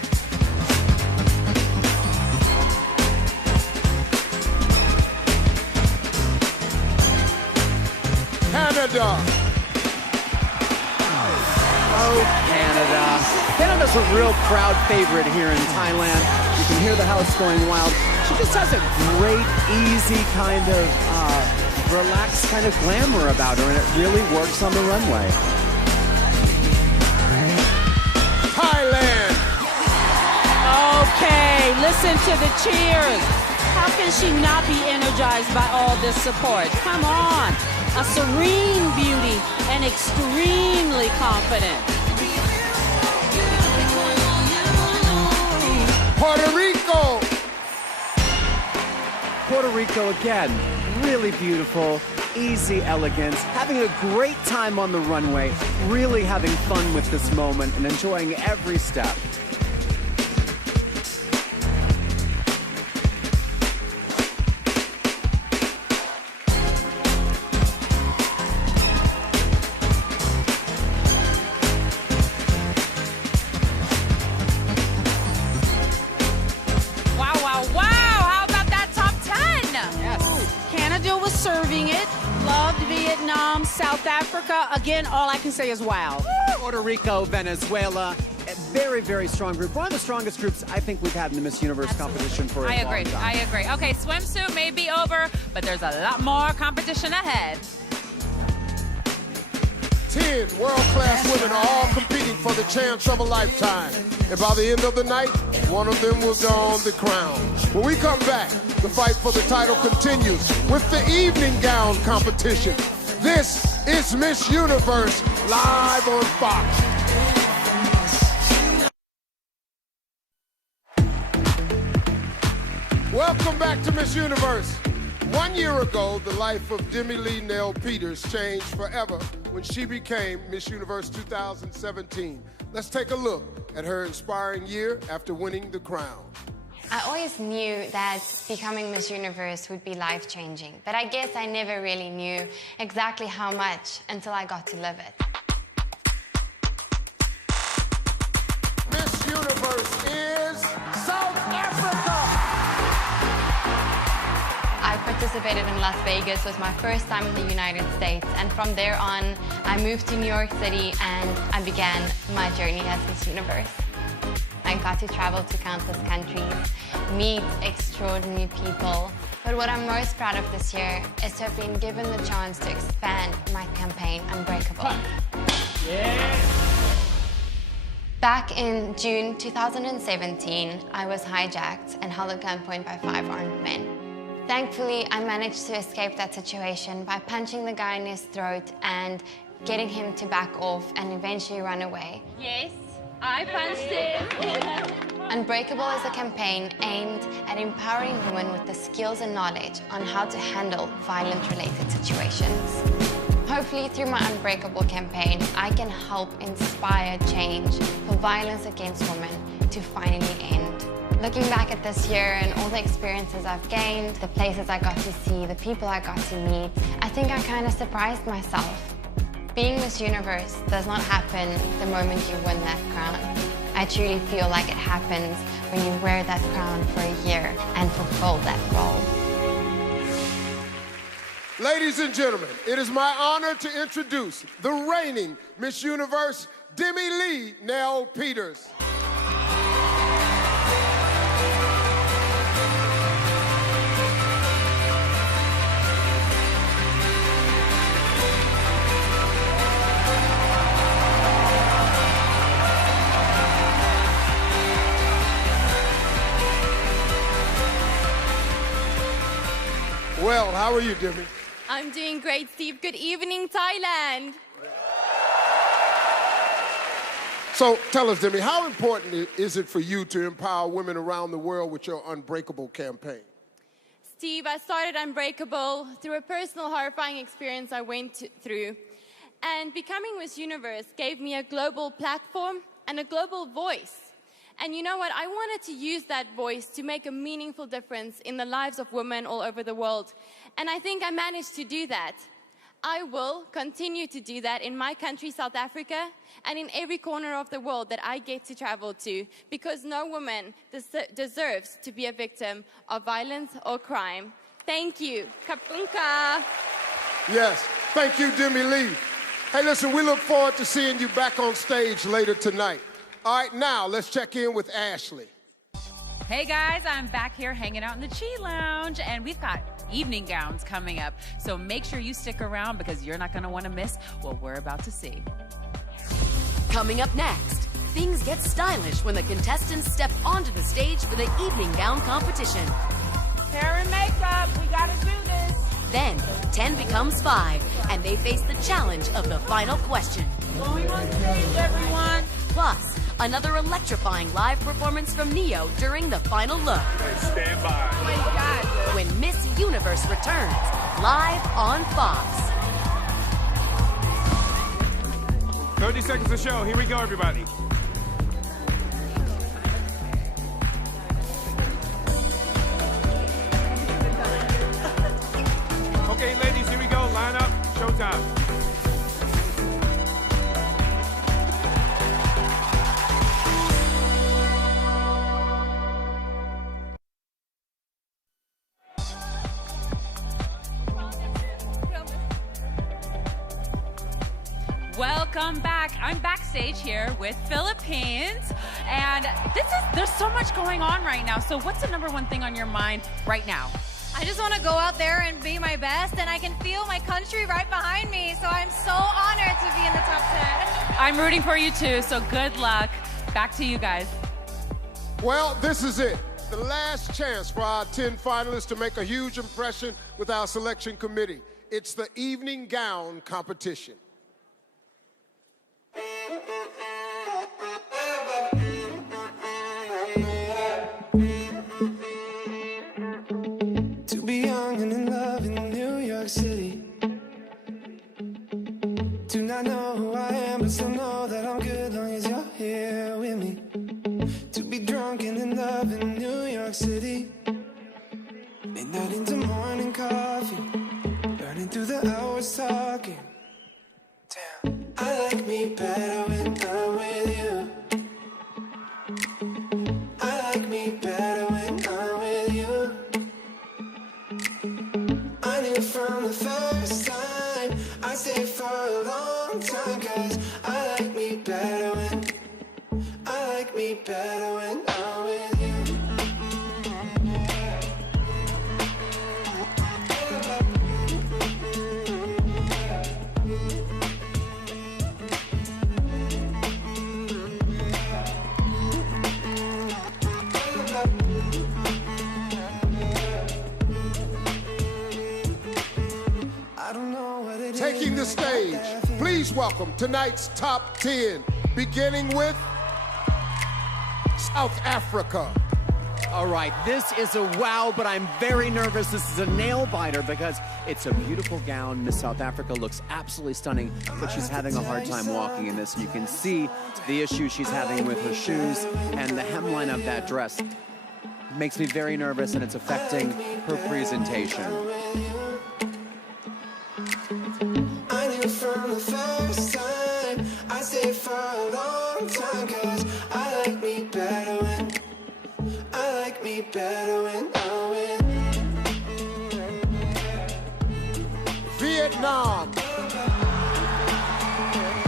Canada. Oh, Canada. Canada's a real crowd favorite here in Thailand. You can hear the house going wild. She just has a great, easy kind of relaxed kind of glamour about her, and it really works on the runway. Thailand. Okay, listen to the cheers. How can she not be energized by all this support? Come on. A serene beauty and extremely confident. Puerto Rico. Puerto Rico again, really beautiful, easy elegance, having a great time on the runway, really having fun with this moment and enjoying every step. South Africa, again, all I can say is wow. Puerto Rico, Venezuela, a very, very strong group. One of the strongest groups I think we've had in the Miss Universe competition for a long time. I agree. Okay, swimsuit may be over, but there's a lot more competition ahead. 10 world-class women are all competing for the chance of a lifetime. And by the end of the night, one of them will don the crown. When we come back, the fight for the title continues with the evening gown competition. This is Miss Universe live on Fox. Welcome back to Miss Universe. 1 year ago, the life of Demi Lee Nell Peters changed forever when she became Miss Universe 2017. Let's take a look at her inspiring year after winning the crown. I always knew that becoming Miss Universe would be life-changing, but I guess I never really knew exactly how much until I got to live it. Miss Universe is South Africa! I participated in Las Vegas. It was my first time in the United States, and from there on, I moved to New York City and I began my journey as Miss Universe. I got to travel to countless countries, meet extraordinary people. But what I'm most proud of this year is to have been given the chance to expand my campaign, Unbreakable. Yeah. Back in June 2017, I was hijacked and held at gunpoint by 5 armed men. Thankfully, I managed to escape that situation by punching the guy in his throat and getting him to back off and eventually run away. Yes. I punched him. Unbreakable is a campaign aimed at empowering women with the skills and knowledge on how to handle violence-related situations. Hopefully, through my Unbreakable campaign, I can help inspire change for violence against women to finally end. Looking back at this year and all the experiences I've gained, the places I got to see, the people I got to meet, I think I kind of surprised myself. Being Miss Universe does not happen the moment you win that crown. I truly feel like it happens when you wear that crown for a year and fulfill that role. Ladies and gentlemen, it is my honor to introduce the reigning Miss Universe, Demi Lee Nell Peters. Well, how are you, Demi? I'm doing great, Steve. Good evening, Thailand. So tell us, Demi, how important is it for you to empower women around the world with your Unbreakable campaign? Steve, I started Unbreakable through a personal horrifying experience I went through. And becoming Miss Universe gave me a global platform and a global voice. And you know what? I wanted to use that voice to make a meaningful difference in the lives of women all over the world. And I think I managed to do that. I will continue to do that in my country, South Africa, and in every corner of the world that I get to travel to, because no woman deserves to be a victim of violence or crime. Thank you. Kapunka. Yes, thank you, Demi Lee. Hey, listen, we look forward to seeing you back on stage later tonight. All right, now let's check in with Ashley. Hey guys, I'm back here hanging out in the Chi Lounge, and we've got evening gowns coming up. So make sure you stick around because you're not going to want to miss what we're about to see. Coming up next, things get stylish when the contestants step onto the stage for the evening gown competition. Hair and makeup, we gotta do this. Then, 10 becomes 5, and they face the challenge of the final question. Going on stage, everyone. Plus, another electrifying live performance from Neo during the final look. Hey, stand by. Oh my God. When Miss Universe returns, live on Fox. 30 seconds to show. Here we go, everybody. Okay, ladies, here we go. Line up. Showtime. Welcome back. I'm backstage here with Philippines, and there's so much going on right now. So what's the number one thing on your mind right now? I just want to go out there and be my best, and I can feel my country right behind me, so I'm so honored to be in the top 10. I'm rooting for you too, so good luck. Back to you guys. Well, this is it. The last chance for our 10 finalists to make a huge impression with our selection committee. It's the evening gown competition. To be young and in love in New York City. Do not know who I am, but still know that I'm good long as you're here with me. To be drunk and in love in New York City. Midnight into morning coffee, burning through the hours talking. Damn, I like me better when I'm with you. I like me better when I'm with you. I knew from the first time I stayed for a long time, 'cause I like me better when I'm with you. Taking the stage, please welcome tonight's top 10, beginning with South Africa. All right, this is a wow, but I'm very nervous. This is a nail biter because it's a beautiful gown. Miss South Africa looks absolutely stunning, but she's having a hard time walking in this. And you can see the issue she's having with her shoes and the hemline of that dress. Makes me very nervous, and it's affecting her presentation. I knew from the first time I stayed for a long time, 'cause I like me better when I'm with Vietnam.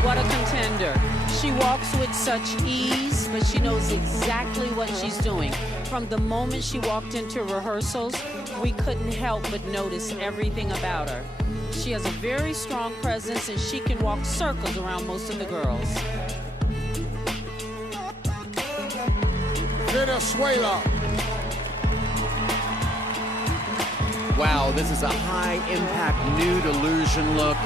What a contender. She walks with such ease, but she knows exactly what she's doing. From the moment she walked into rehearsals, we couldn't help but notice everything about her. She has a very strong presence, and she can walk circles around most of the girls. Venezuela. Wow, this is a high-impact nude illusion look.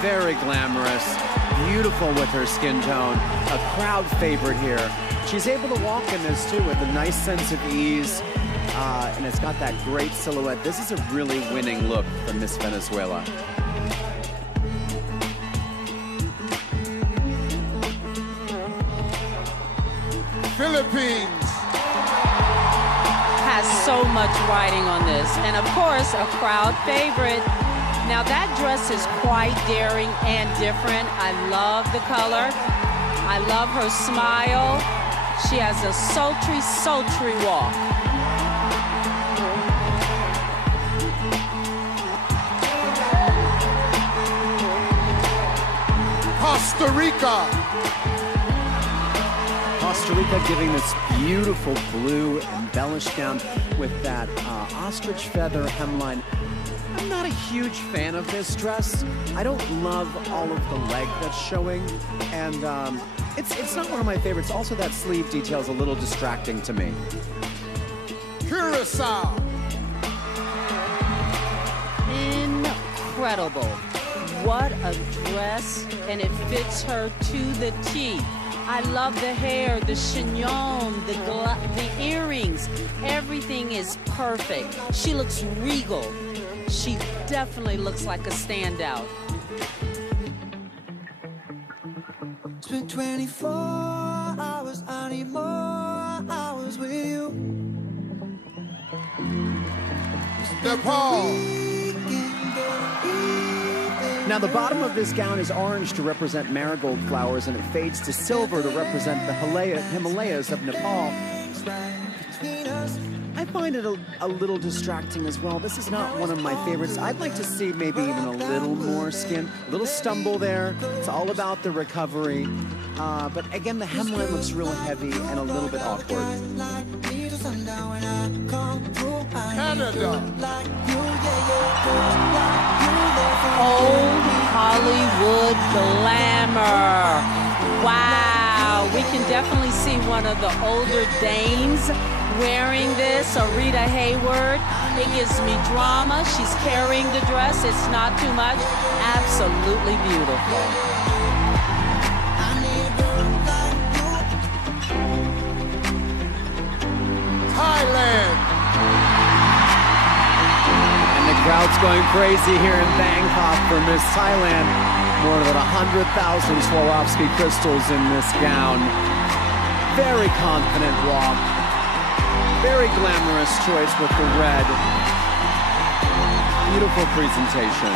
Very glamorous, beautiful with her skin tone. A crowd favorite here. She's able to walk in this too with a nice sense of ease. And it's got that great silhouette. This is a really winning look from Miss Venezuela. Philippines has so much riding on this, and of course a crowd favorite. Now that dress is quite daring and different. I love the color. I love her smile. She has a sultry, sultry walk. Costa Rica. Costa Rica giving this beautiful blue embellished gown with that ostrich feather hemline. I'm not a huge fan of this dress. I don't love all of the leg that's showing, and it's not one of my favorites. Also, that sleeve detail is a little distracting to me. Curacao. Incredible. What a dress, and it fits her to the T. I love the hair, the chignon, the earrings. Everything is perfect. She looks regal. She definitely looks like a standout. Spent 24 hours, I need more hours with you. Nepal. Now the bottom of this gown is orange to represent marigold flowers, and it fades to silver to represent the Himalayas of Nepal. I find it a little distracting as well. This is not one of my favorites. I'd like to see maybe even a little more skin, a little stumble there. It's all about the recovery. But again, the hemline looks real heavy and a little bit awkward. Canada. Old Hollywood glamour. Wow, we can definitely see one of the older dames wearing this, Rita Hayward. It gives me drama. She's carrying the dress. It's not too much. Absolutely beautiful. Thailand. And the crowd's going crazy here in Bangkok for Miss Thailand. More than 100,000 Swarovski crystals in this gown. Very confident walk. Very glamorous choice with the red. Beautiful presentation.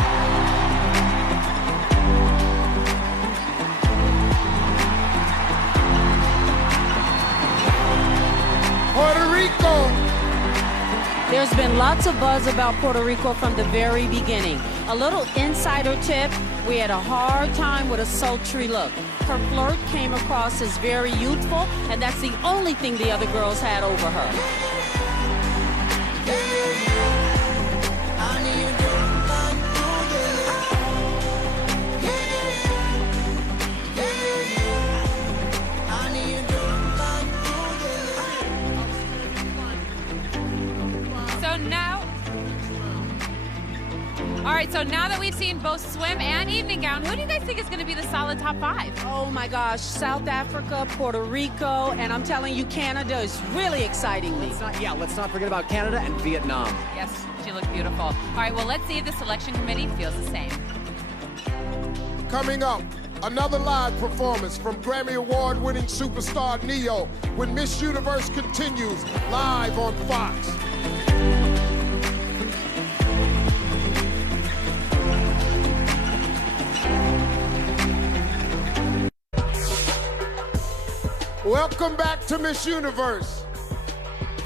Puerto Rico. There's been lots of buzz about Puerto Rico from the very beginning. A little insider tip, we had a hard time with a sultry look. Her flirt came across as very youthful, and that's the only thing the other girls had over her. All right, so now that we've seen both swim and evening gown, who do you guys think is going to be the solid top 5? Oh my gosh, South Africa, Puerto Rico, and I'm telling you, Canada is really exciting me. Let's not forget about Canada and Vietnam. Yes, she looked beautiful. All right, well, let's see if the selection committee feels the same. Coming up, another live performance from Grammy Award-winning superstar Neo when Miss Universe continues live on Fox. Welcome back to Miss Universe.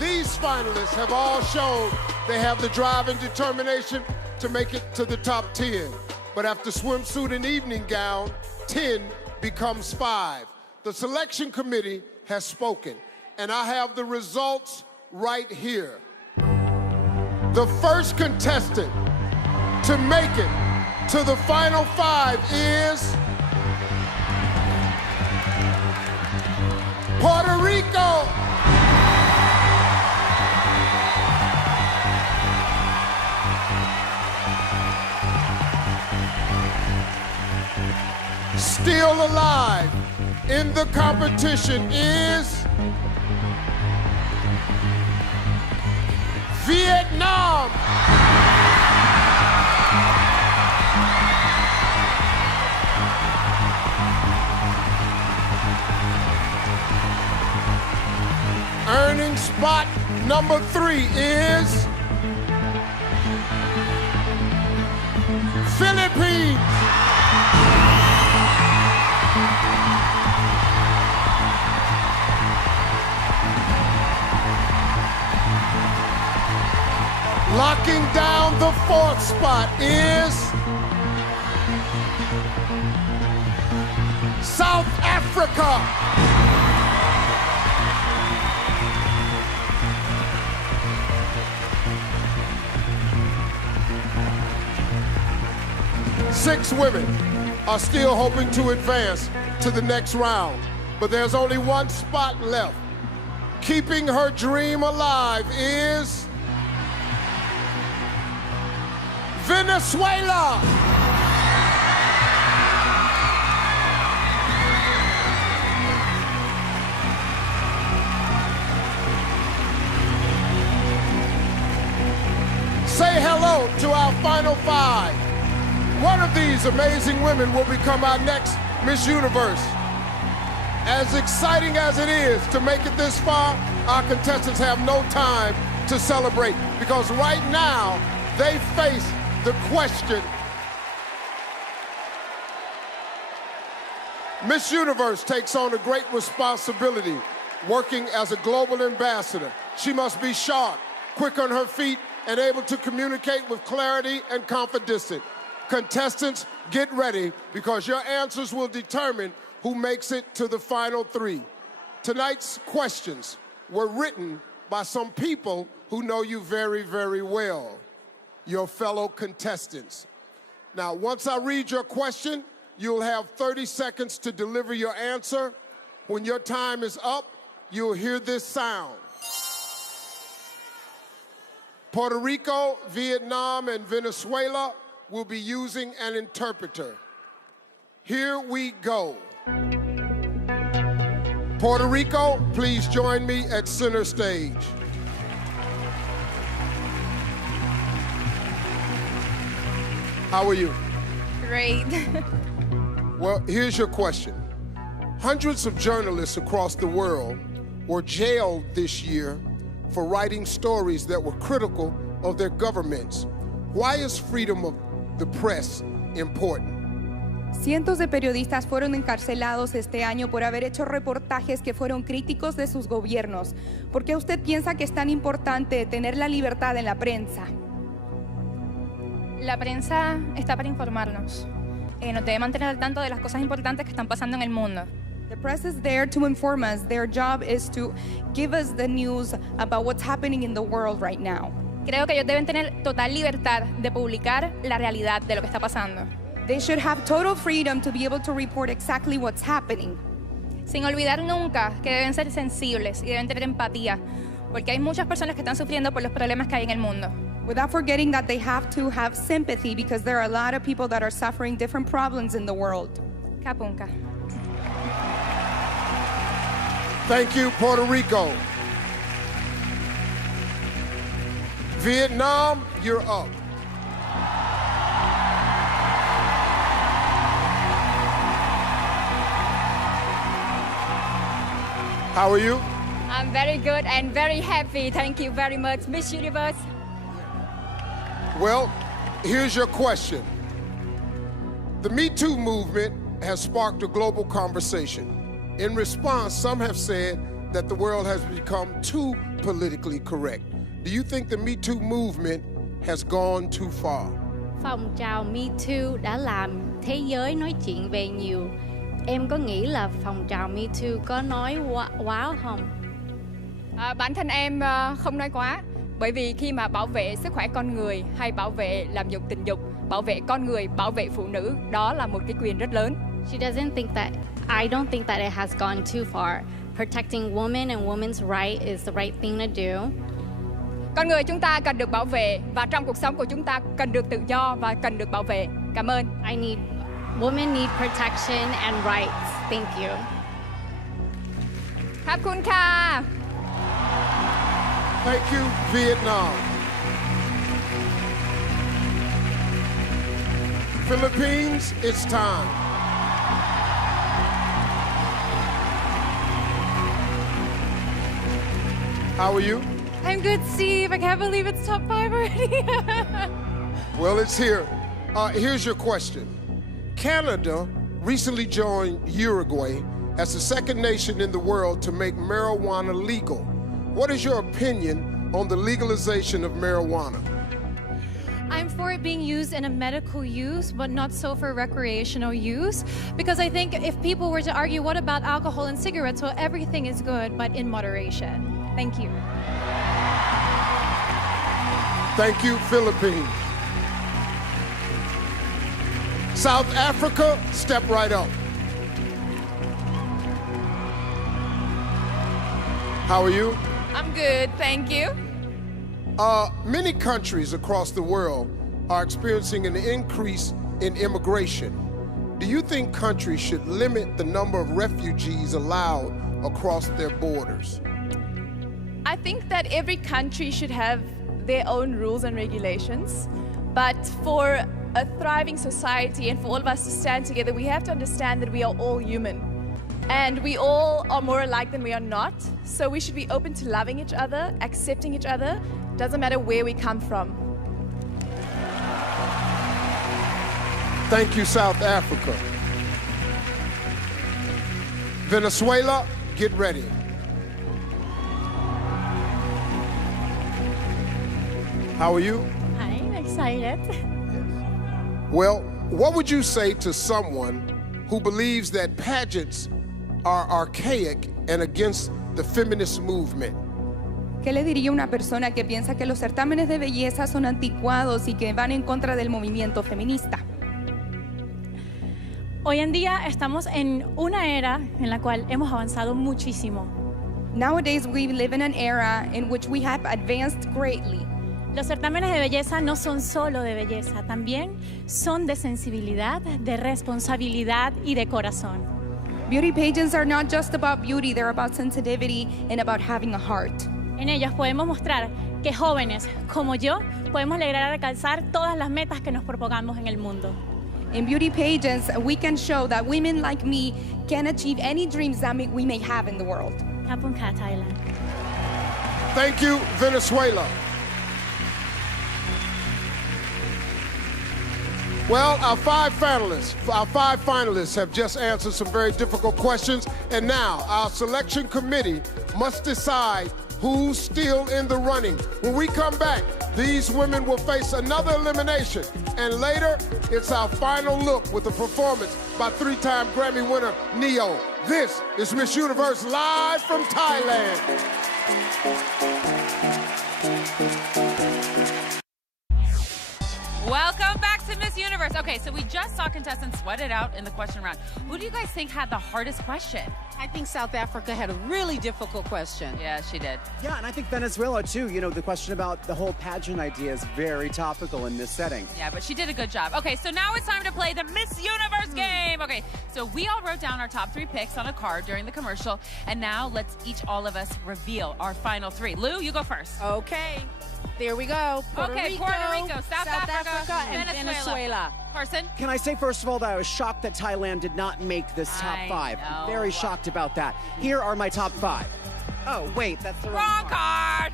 These finalists have all shown they have the drive and determination to make it to the top 10. But after swimsuit and evening gown, 10 becomes 5. The selection committee has spoken, and I have the results right here. The first contestant to make it to the final 5 is Puerto Rico. Still alive in the competition is Vietnam. Earning spot number 3 is Philippines. Locking down the 4th spot is South Africa. Six women are still hoping to advance to the next round, but there's only one spot left. Keeping her dream alive is Venezuela. Say hello to our final 5. One of these amazing women will become our next Miss Universe. As exciting as it is to make it this far, our contestants have no time to celebrate because right now they face the question. Miss Universe takes on a great responsibility working as a global ambassador. She must be sharp, quick on her feet, and able to communicate with clarity and confidence. Contestants, get ready because your answers will determine who makes it to the final 3. Tonight's questions were written by some people who know you very, very well, your fellow contestants. Now, once I read your question, you'll have 30 seconds to deliver your answer. When your time is up, you'll hear this sound. Puerto Rico, Vietnam, and Venezuela will be using an interpreter. Here we go. Puerto Rico, please join me at center stage. How are you? Great. Well, here's your question. Hundreds of journalists across the world were jailed this year for writing stories that were critical of their governments. Why is freedom of the press important? Cientos de periodistas fueron encarcelados este año por haber hecho reportajes que fueron críticos de sus gobiernos. ¿Por qué usted piensa que es tan importante tener la libertad en la prensa? La prensa está para informarnos. Nos debe mantener al tanto de las cosas importantes que están pasando en el mundo. The press is there to inform us. Their job is to give us the news about what's happening in the world right now. Creo que ellos deben tener total libertad de publicar la realidad de lo que está pasando. They should have total freedom to be able to report exactly what's happening. Sin olvidar nunca que deben ser sensibles y deben tener empatía, porque hay muchas personas que están sufriendo por los problemas que hay en el mundo. Without forgetting that they have to have sympathy because there are a lot of people that are suffering different problems in the world. Kapunka. Thank you, Puerto Rico. Vietnam, you're up. How are you? I'm very good and very happy. Thank you very much, Miss Universe. Well, here's your question. The Me Too movement has sparked a global conversation. In response, some have said that the world has become too politically correct. Do you think the Me Too movement has gone too far? Phong trào Me Too đã làm thế giới nói chuyện về nhiều. Em có nghĩ là phong trào Me Too có nói quá không? Bản thân em không nói quá. Bởi vì khi mà bảo vệ sức khỏe con người hay bảo vệ làm dục tình dục, bảo vệ con người, bảo vệ phụ nữ, đó là một cái quyền rất lớn. I don't think that it has gone too far. Protecting women and women's right is the right thing to do. Con người chúng ta cần được bảo vệ và trong cuộc sống của chúng ta cần được tự do và cần được bảo vệ. Cảm ơn. women need protection and rights. Thank you. ขอบคุณค่ะ Thank you, Vietnam. Philippines, it's time. How are you? I'm good, Steve. I can't believe it's top 5 already. Well, it's here. Here's your question. Canada recently joined Uruguay as the second nation in the world to make marijuana legal. What is your opinion on the legalization of marijuana? I'm for it being used in a medical use, but not so for recreational use. Because I think if people were to argue, what about alcohol and cigarettes? Well, everything is good, but in moderation. Thank you. Thank you, Philippines. South Africa, step right up. How are you? I'm good, thank you. Many countries across the world are experiencing an increase in immigration. Do you think countries should limit the number of refugees allowed across their borders? I think that every country should have their own rules and regulations, but for a thriving society and for all of us to stand together, we have to understand that we are all human. And we all are more alike than we are not. So we should be open to loving each other, accepting each other. Doesn't matter where we come from. Thank you, South Africa. Venezuela, get ready. How are you? I'm excited. Well, what would you say to someone who believes that pageants are archaic and against the feminist movement? ¿Qué le diría a una persona que piensa que los certámenes de belleza son anticuados y que van en contra del movimiento feminista? Hoy en día estamos en una era en la cual hemos avanzado muchísimo. Nowadays we live in an era in which we have advanced greatly. Los certámenes de belleza no son solo de belleza, también son de sensibilidad, de responsabilidad y de corazón. Beauty pageants are not just about beauty, they're about sensitivity and about having a heart. En ellos podemos mostrar que jóvenes como yo podemos lograr alcanzar todas las metas que nos propongamos en el mundo. In beauty pageants, we can show that women like me can achieve any dreams that we may have in the world. ขอบคุณค่ะ Thailand. Thank you, Venezuela. Well, our five finalists have just answered some very difficult questions, and now our selection committee must decide who's still in the running. When we come back, these women will face another elimination, and later, it's our final look with a performance by three-time Grammy winner Neo. This is Miss Universe live from Thailand. Welcome back to Miss Universe. Okay, so we just saw contestants sweat it out in the question round. Who do you guys think had the hardest question? I think South Africa had a really difficult question. Yeah, she did. Yeah, and I think Venezuela too. You know, the question about the whole pageant idea is very topical in this setting. Yeah, but she did a good job. Okay, so now it's time to play the Miss Universe game. Okay, so we all wrote down our top 3 picks on a card during the commercial, and now let's all of us reveal our final 3. Lou, you go first. Okay. There we go. Puerto Rico, South Africa, and Venezuela. Carson? Can I say, first of all, that I was shocked that Thailand did not make this top 5. know. Very shocked about that. Here are my top 5. Oh, wait, that's the wrong card.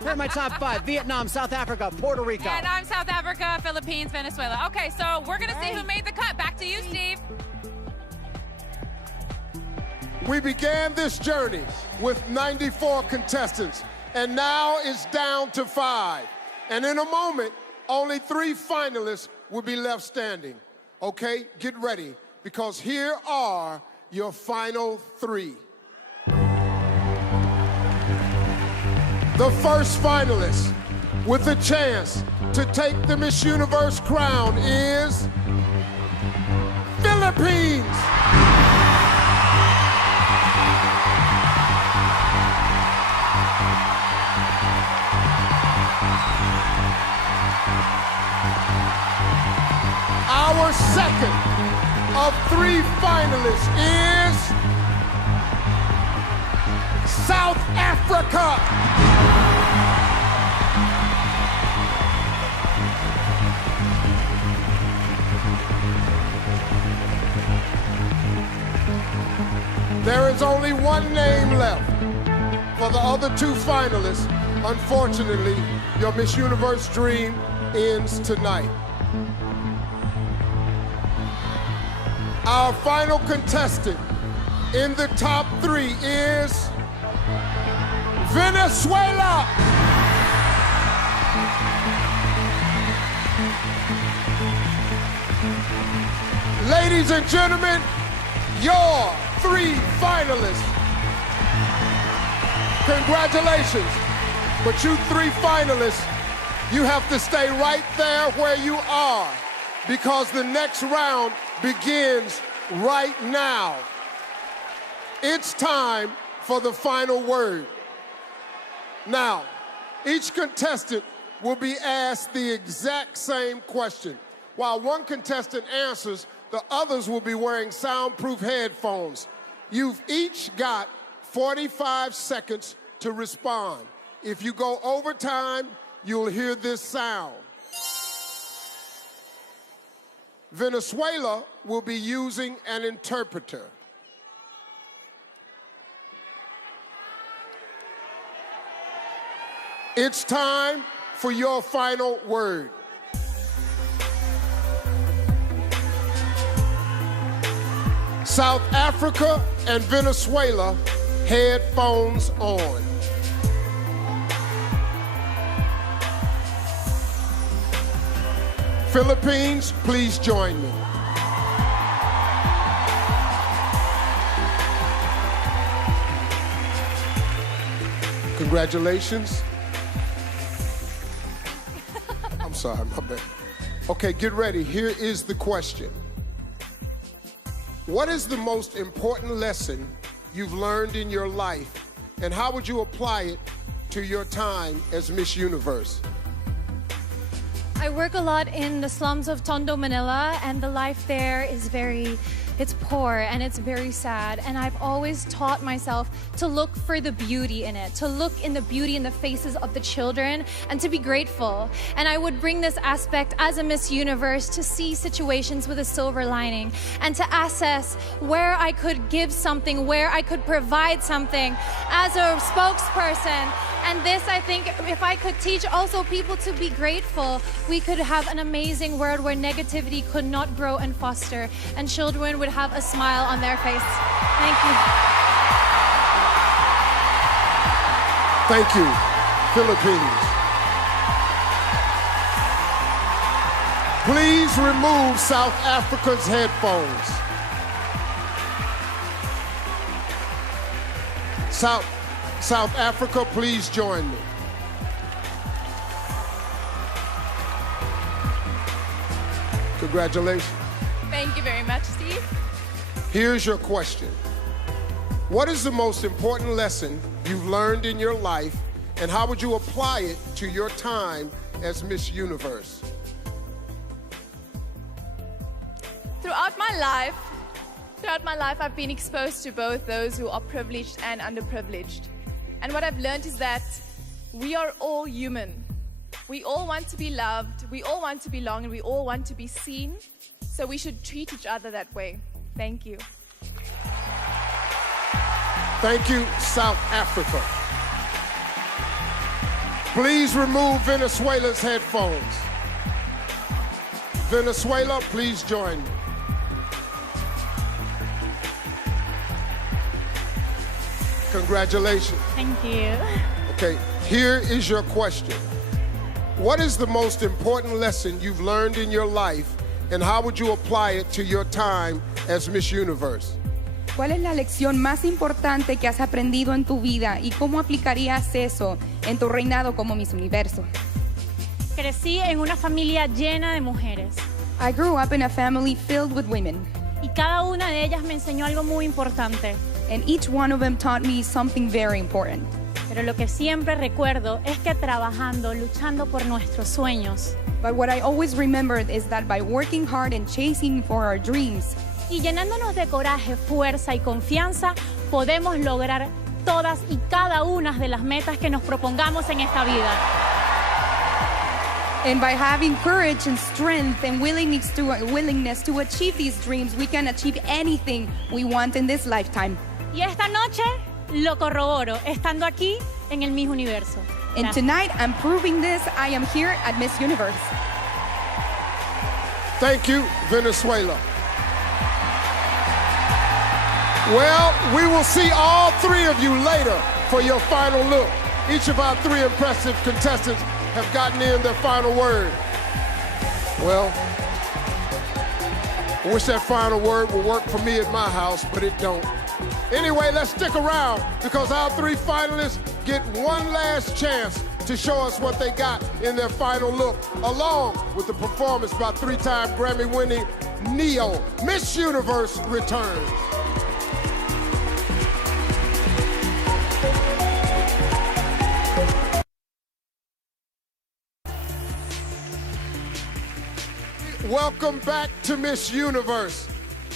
Here are my top 5. Vietnam, South Africa, Puerto Rico. And I'm South Africa, Philippines, Venezuela. Okay, so we're going to see who made the cut. Back to you, Steve. We began this journey with 94 contestants, and now it's down to 5. And in a moment, only 3 finalists will be left standing. Okay, get ready, because here are your final 3. The first finalist with a chance to take the Miss Universe crown is Philippines. Our second of 3 finalists is South Africa. There is only one name left. For the other 2 finalists, unfortunately, your Miss Universe dream ends tonight. Our final contestant in the top 3 is Venezuela. Ladies and gentlemen, your 3 finalists. Congratulations. But you 3 finalists, you have to stay right there where you are because the next round begins right now. It's time for the final word. Now, each contestant will be asked the exact same question. While one contestant answers, the others will be wearing soundproof headphones. You've each got 45 seconds to respond. If you go over time, you'll hear this sound. Venezuela will be using an interpreter. It's time for your final word. South Africa and Venezuela, headphones on. Philippines, please join me. Congratulations. I'm sorry, my bad. Okay, get ready. Here is the question. What is the most important lesson you've learned in your life, and how would you apply it to your time as Miss Universe? I work a lot in the slums of Tondo, Manila, and the life there is it's poor and it's very sad. And I've always taught myself to look for the beauty in it, to look in the beauty in the faces of the children and to be grateful. And I would bring this aspect as a Miss Universe to see situations with a silver lining and to assess where I could give something, where I could provide something as a spokesperson. And this, I think, if I could teach also people to be grateful, we could have an amazing world where negativity could not grow and foster, and children would have a smile on their face. Thank you. Thank you, Philippines. Please remove South Africa's headphones. South Africa, please join me. Congratulations. Thank you very much, Steve. Here's your question. What is the most important lesson you've learned in your life, and how would you apply it to your time as Miss Universe? Throughout my life, I've been exposed to both those who are privileged and underprivileged. And what I've learned is that we are all human. We all want to be loved, we all want to belong, and we all want to be seen. So we should treat each other that way. Thank you. Thank you, South Africa. Please remove Venezuela's headphones. Venezuela, please join me. Congratulations. Thank you. Okay, here is your question. What is the most important lesson you've learned in your life, and how would you apply it to your time as Miss Universe? ¿Cuál es la lección más importante que has aprendido en tu vida y cómo aplicarías eso en tu reinado como Miss Universo? Crecí en una familia llena de mujeres. I grew up in a family filled with women. Y cada una de ellas me enseñó algo muy importante. And each one of them taught me something very important. Pero lo que siempre recuerdo es que trabajando, luchando por nuestros sueños, But what I always remembered is that by working hard and chasing for our dreams, Y llenándonos de coraje, fuerza y confianza, podemos lograr todas y cada una de las metas que nos propongamos en esta vida. And by having courage and strength and willingness to achieve these dreams, we can achieve anything we want in this lifetime. Y esta noche lo corroboro, estando aquí en el Miss Universo. And tonight, I'm proving this. I am here at Miss Universe. Thank you, Venezuela. Well, we will see all three of you later for your final look. Each of our three impressive contestants have gotten in their final word. Well, I wish that final word would work for me at my house, but it don't. Anyway, let's stick around because our three finalists get one last chance to show us what they got in their final look, along with the performance by three-time Grammy-winning Neo. Miss Universe returns. Welcome back to Miss Universe.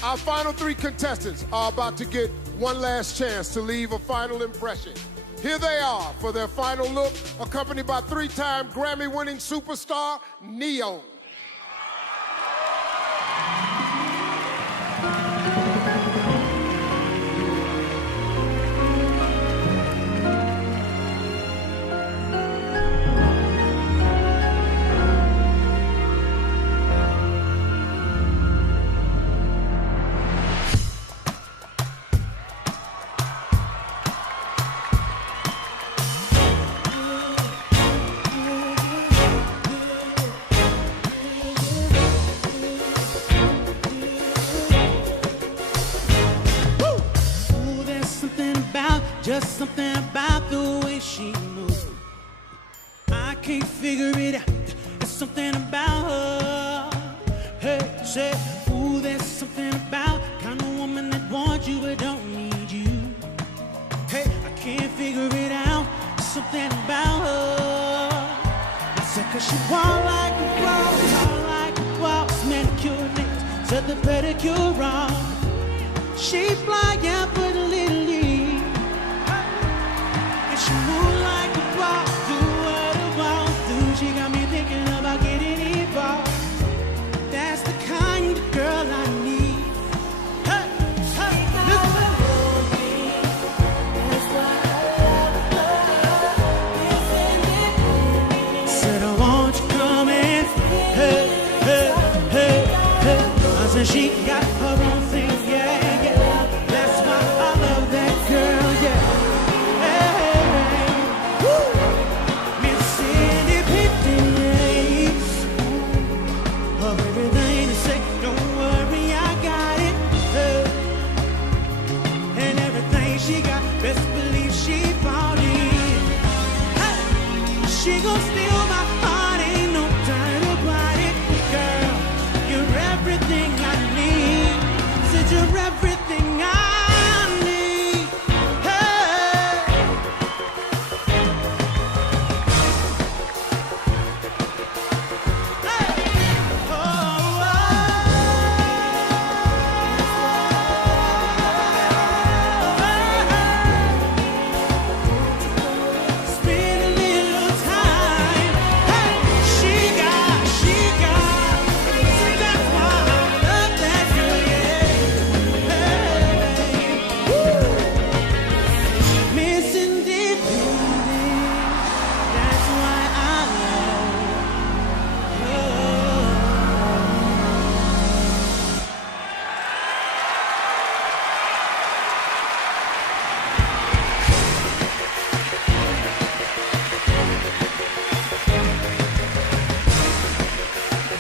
Our final three contestants are about to get one last chance to leave a final impression. Here they are for their final look, accompanied by three-time Grammy-winning superstar, Neo. Just something about the way she moves. I can't figure it out. There's something about her. Hey, say, ooh, there's something about kind of woman that wants you but don't need you. Hey, I can't figure it out. There's something about her. It's like 'cause she walk like a boss, talk like a boss, manicure nails, set the pedicure wrong. She fly out with a little lead. She move like a boss, do what a boss do. She got me thinking about getting involved. That's the kind of girl I need. Hey, hey, listen. Said I want you coming. Hey, hey, hey, hey. I said she got her own thing, yeah, yeah. That's why I love that girl, yeah. She gon' steal my heart, ain't no time about it. Girl, you're everything I need. Said you're everything I need. Hey. Hey. Oh, spend a little time. She got, that's why I love that girl, yeah. Hey, woo. Miss Independent, that's why I love her.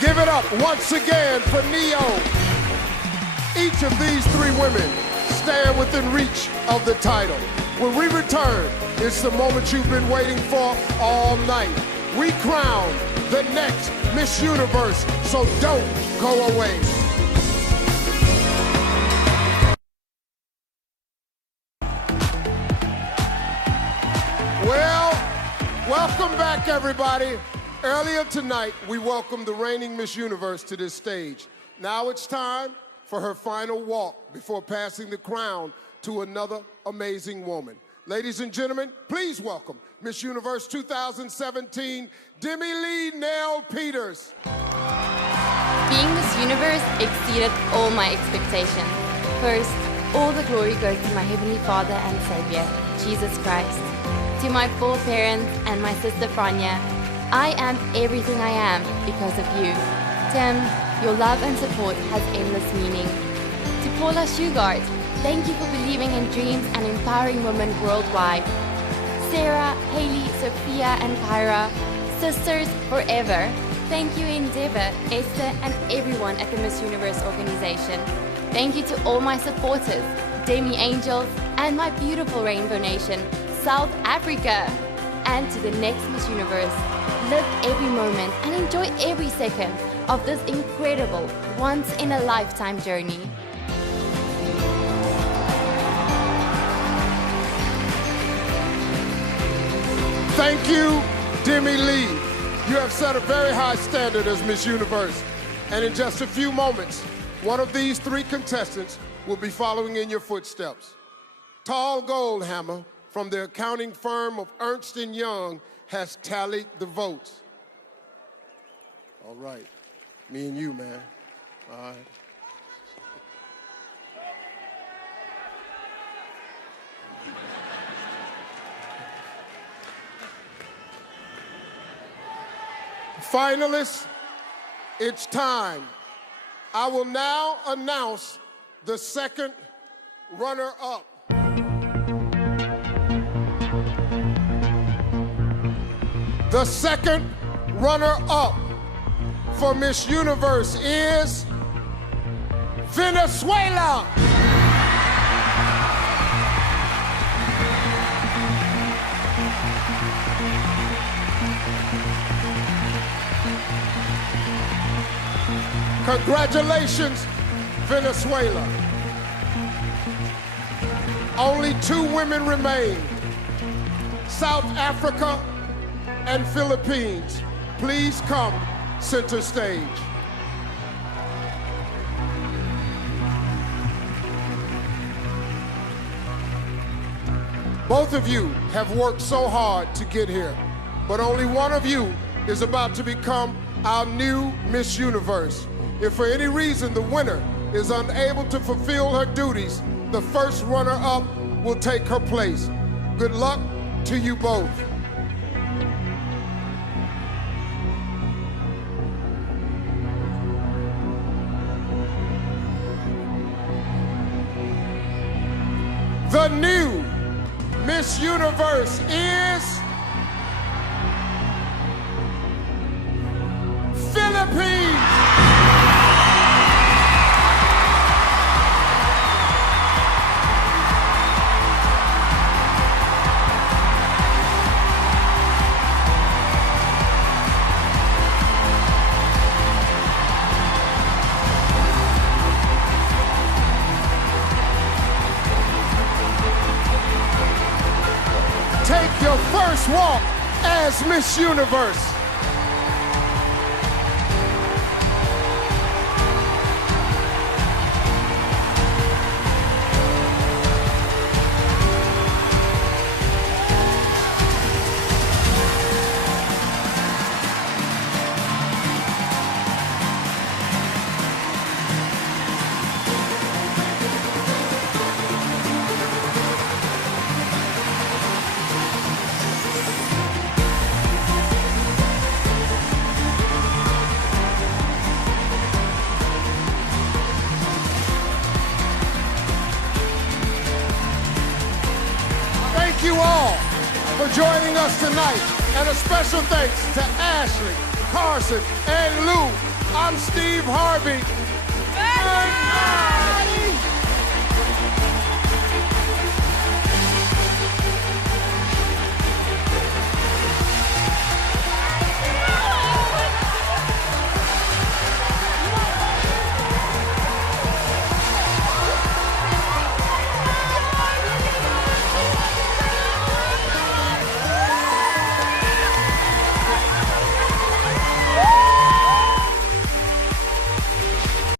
Give it up once again for Neo. Each of these three women stand within reach of the title. When we return, it's the moment you've been waiting for all night. We crown the next Miss Universe, so don't go away. Well, welcome back, everybody. Earlier tonight, we welcomed the reigning Miss Universe to this stage. Now it's time for her final walk before passing the crown to another amazing woman. Ladies and gentlemen, please welcome Miss Universe 2017, Demi Lee Nell Peters. Being Miss Universe exceeded all my expectations. First, all the glory goes to my Heavenly Father and Savior, Jesus Christ. To my four parents and my sister Franya, I am everything I am because of you. Tim, your love and support has endless meaning. To Paula Shugart, thank you for believing in dreams and empowering women worldwide. Sarah, Haley, Sophia, and Kyra, sisters forever. Thank you, Endeavour, Esther, and everyone at the Miss Universe organization. Thank you to all my supporters, Demi Angels, and my beautiful Rainbow Nation, South Africa. And to the next Miss Universe, live every moment and enjoy every second of this incredible, once-in-a-lifetime journey. Thank you, Demi Lee. You have set a very high standard as Miss Universe. And in just a few moments, one of these three contestants will be following in your footsteps. Tall Goldhammer from the accounting firm of Ernst & Young has tallied the votes. All right, me and you, man. All right. Finalists, it's time. I will now announce the second runner-up. The second runner-up for Miss Universe is Venezuela. Congratulations, Venezuela. Only two women remain, South Africa and Philippines. Please come center stage. Both of you have worked so hard to get here, but only one of you is about to become our new Miss Universe. If for any reason the winner is unable to fulfill her duties, the first runner-up will take her place. Good luck to you both. The new Miss Universe is Philippines. Take your first walk as Miss Universe. Thank you all for joining us tonight. And a special thanks to Ashley, Carson, and Lou. I'm Steve Harvey. Good night.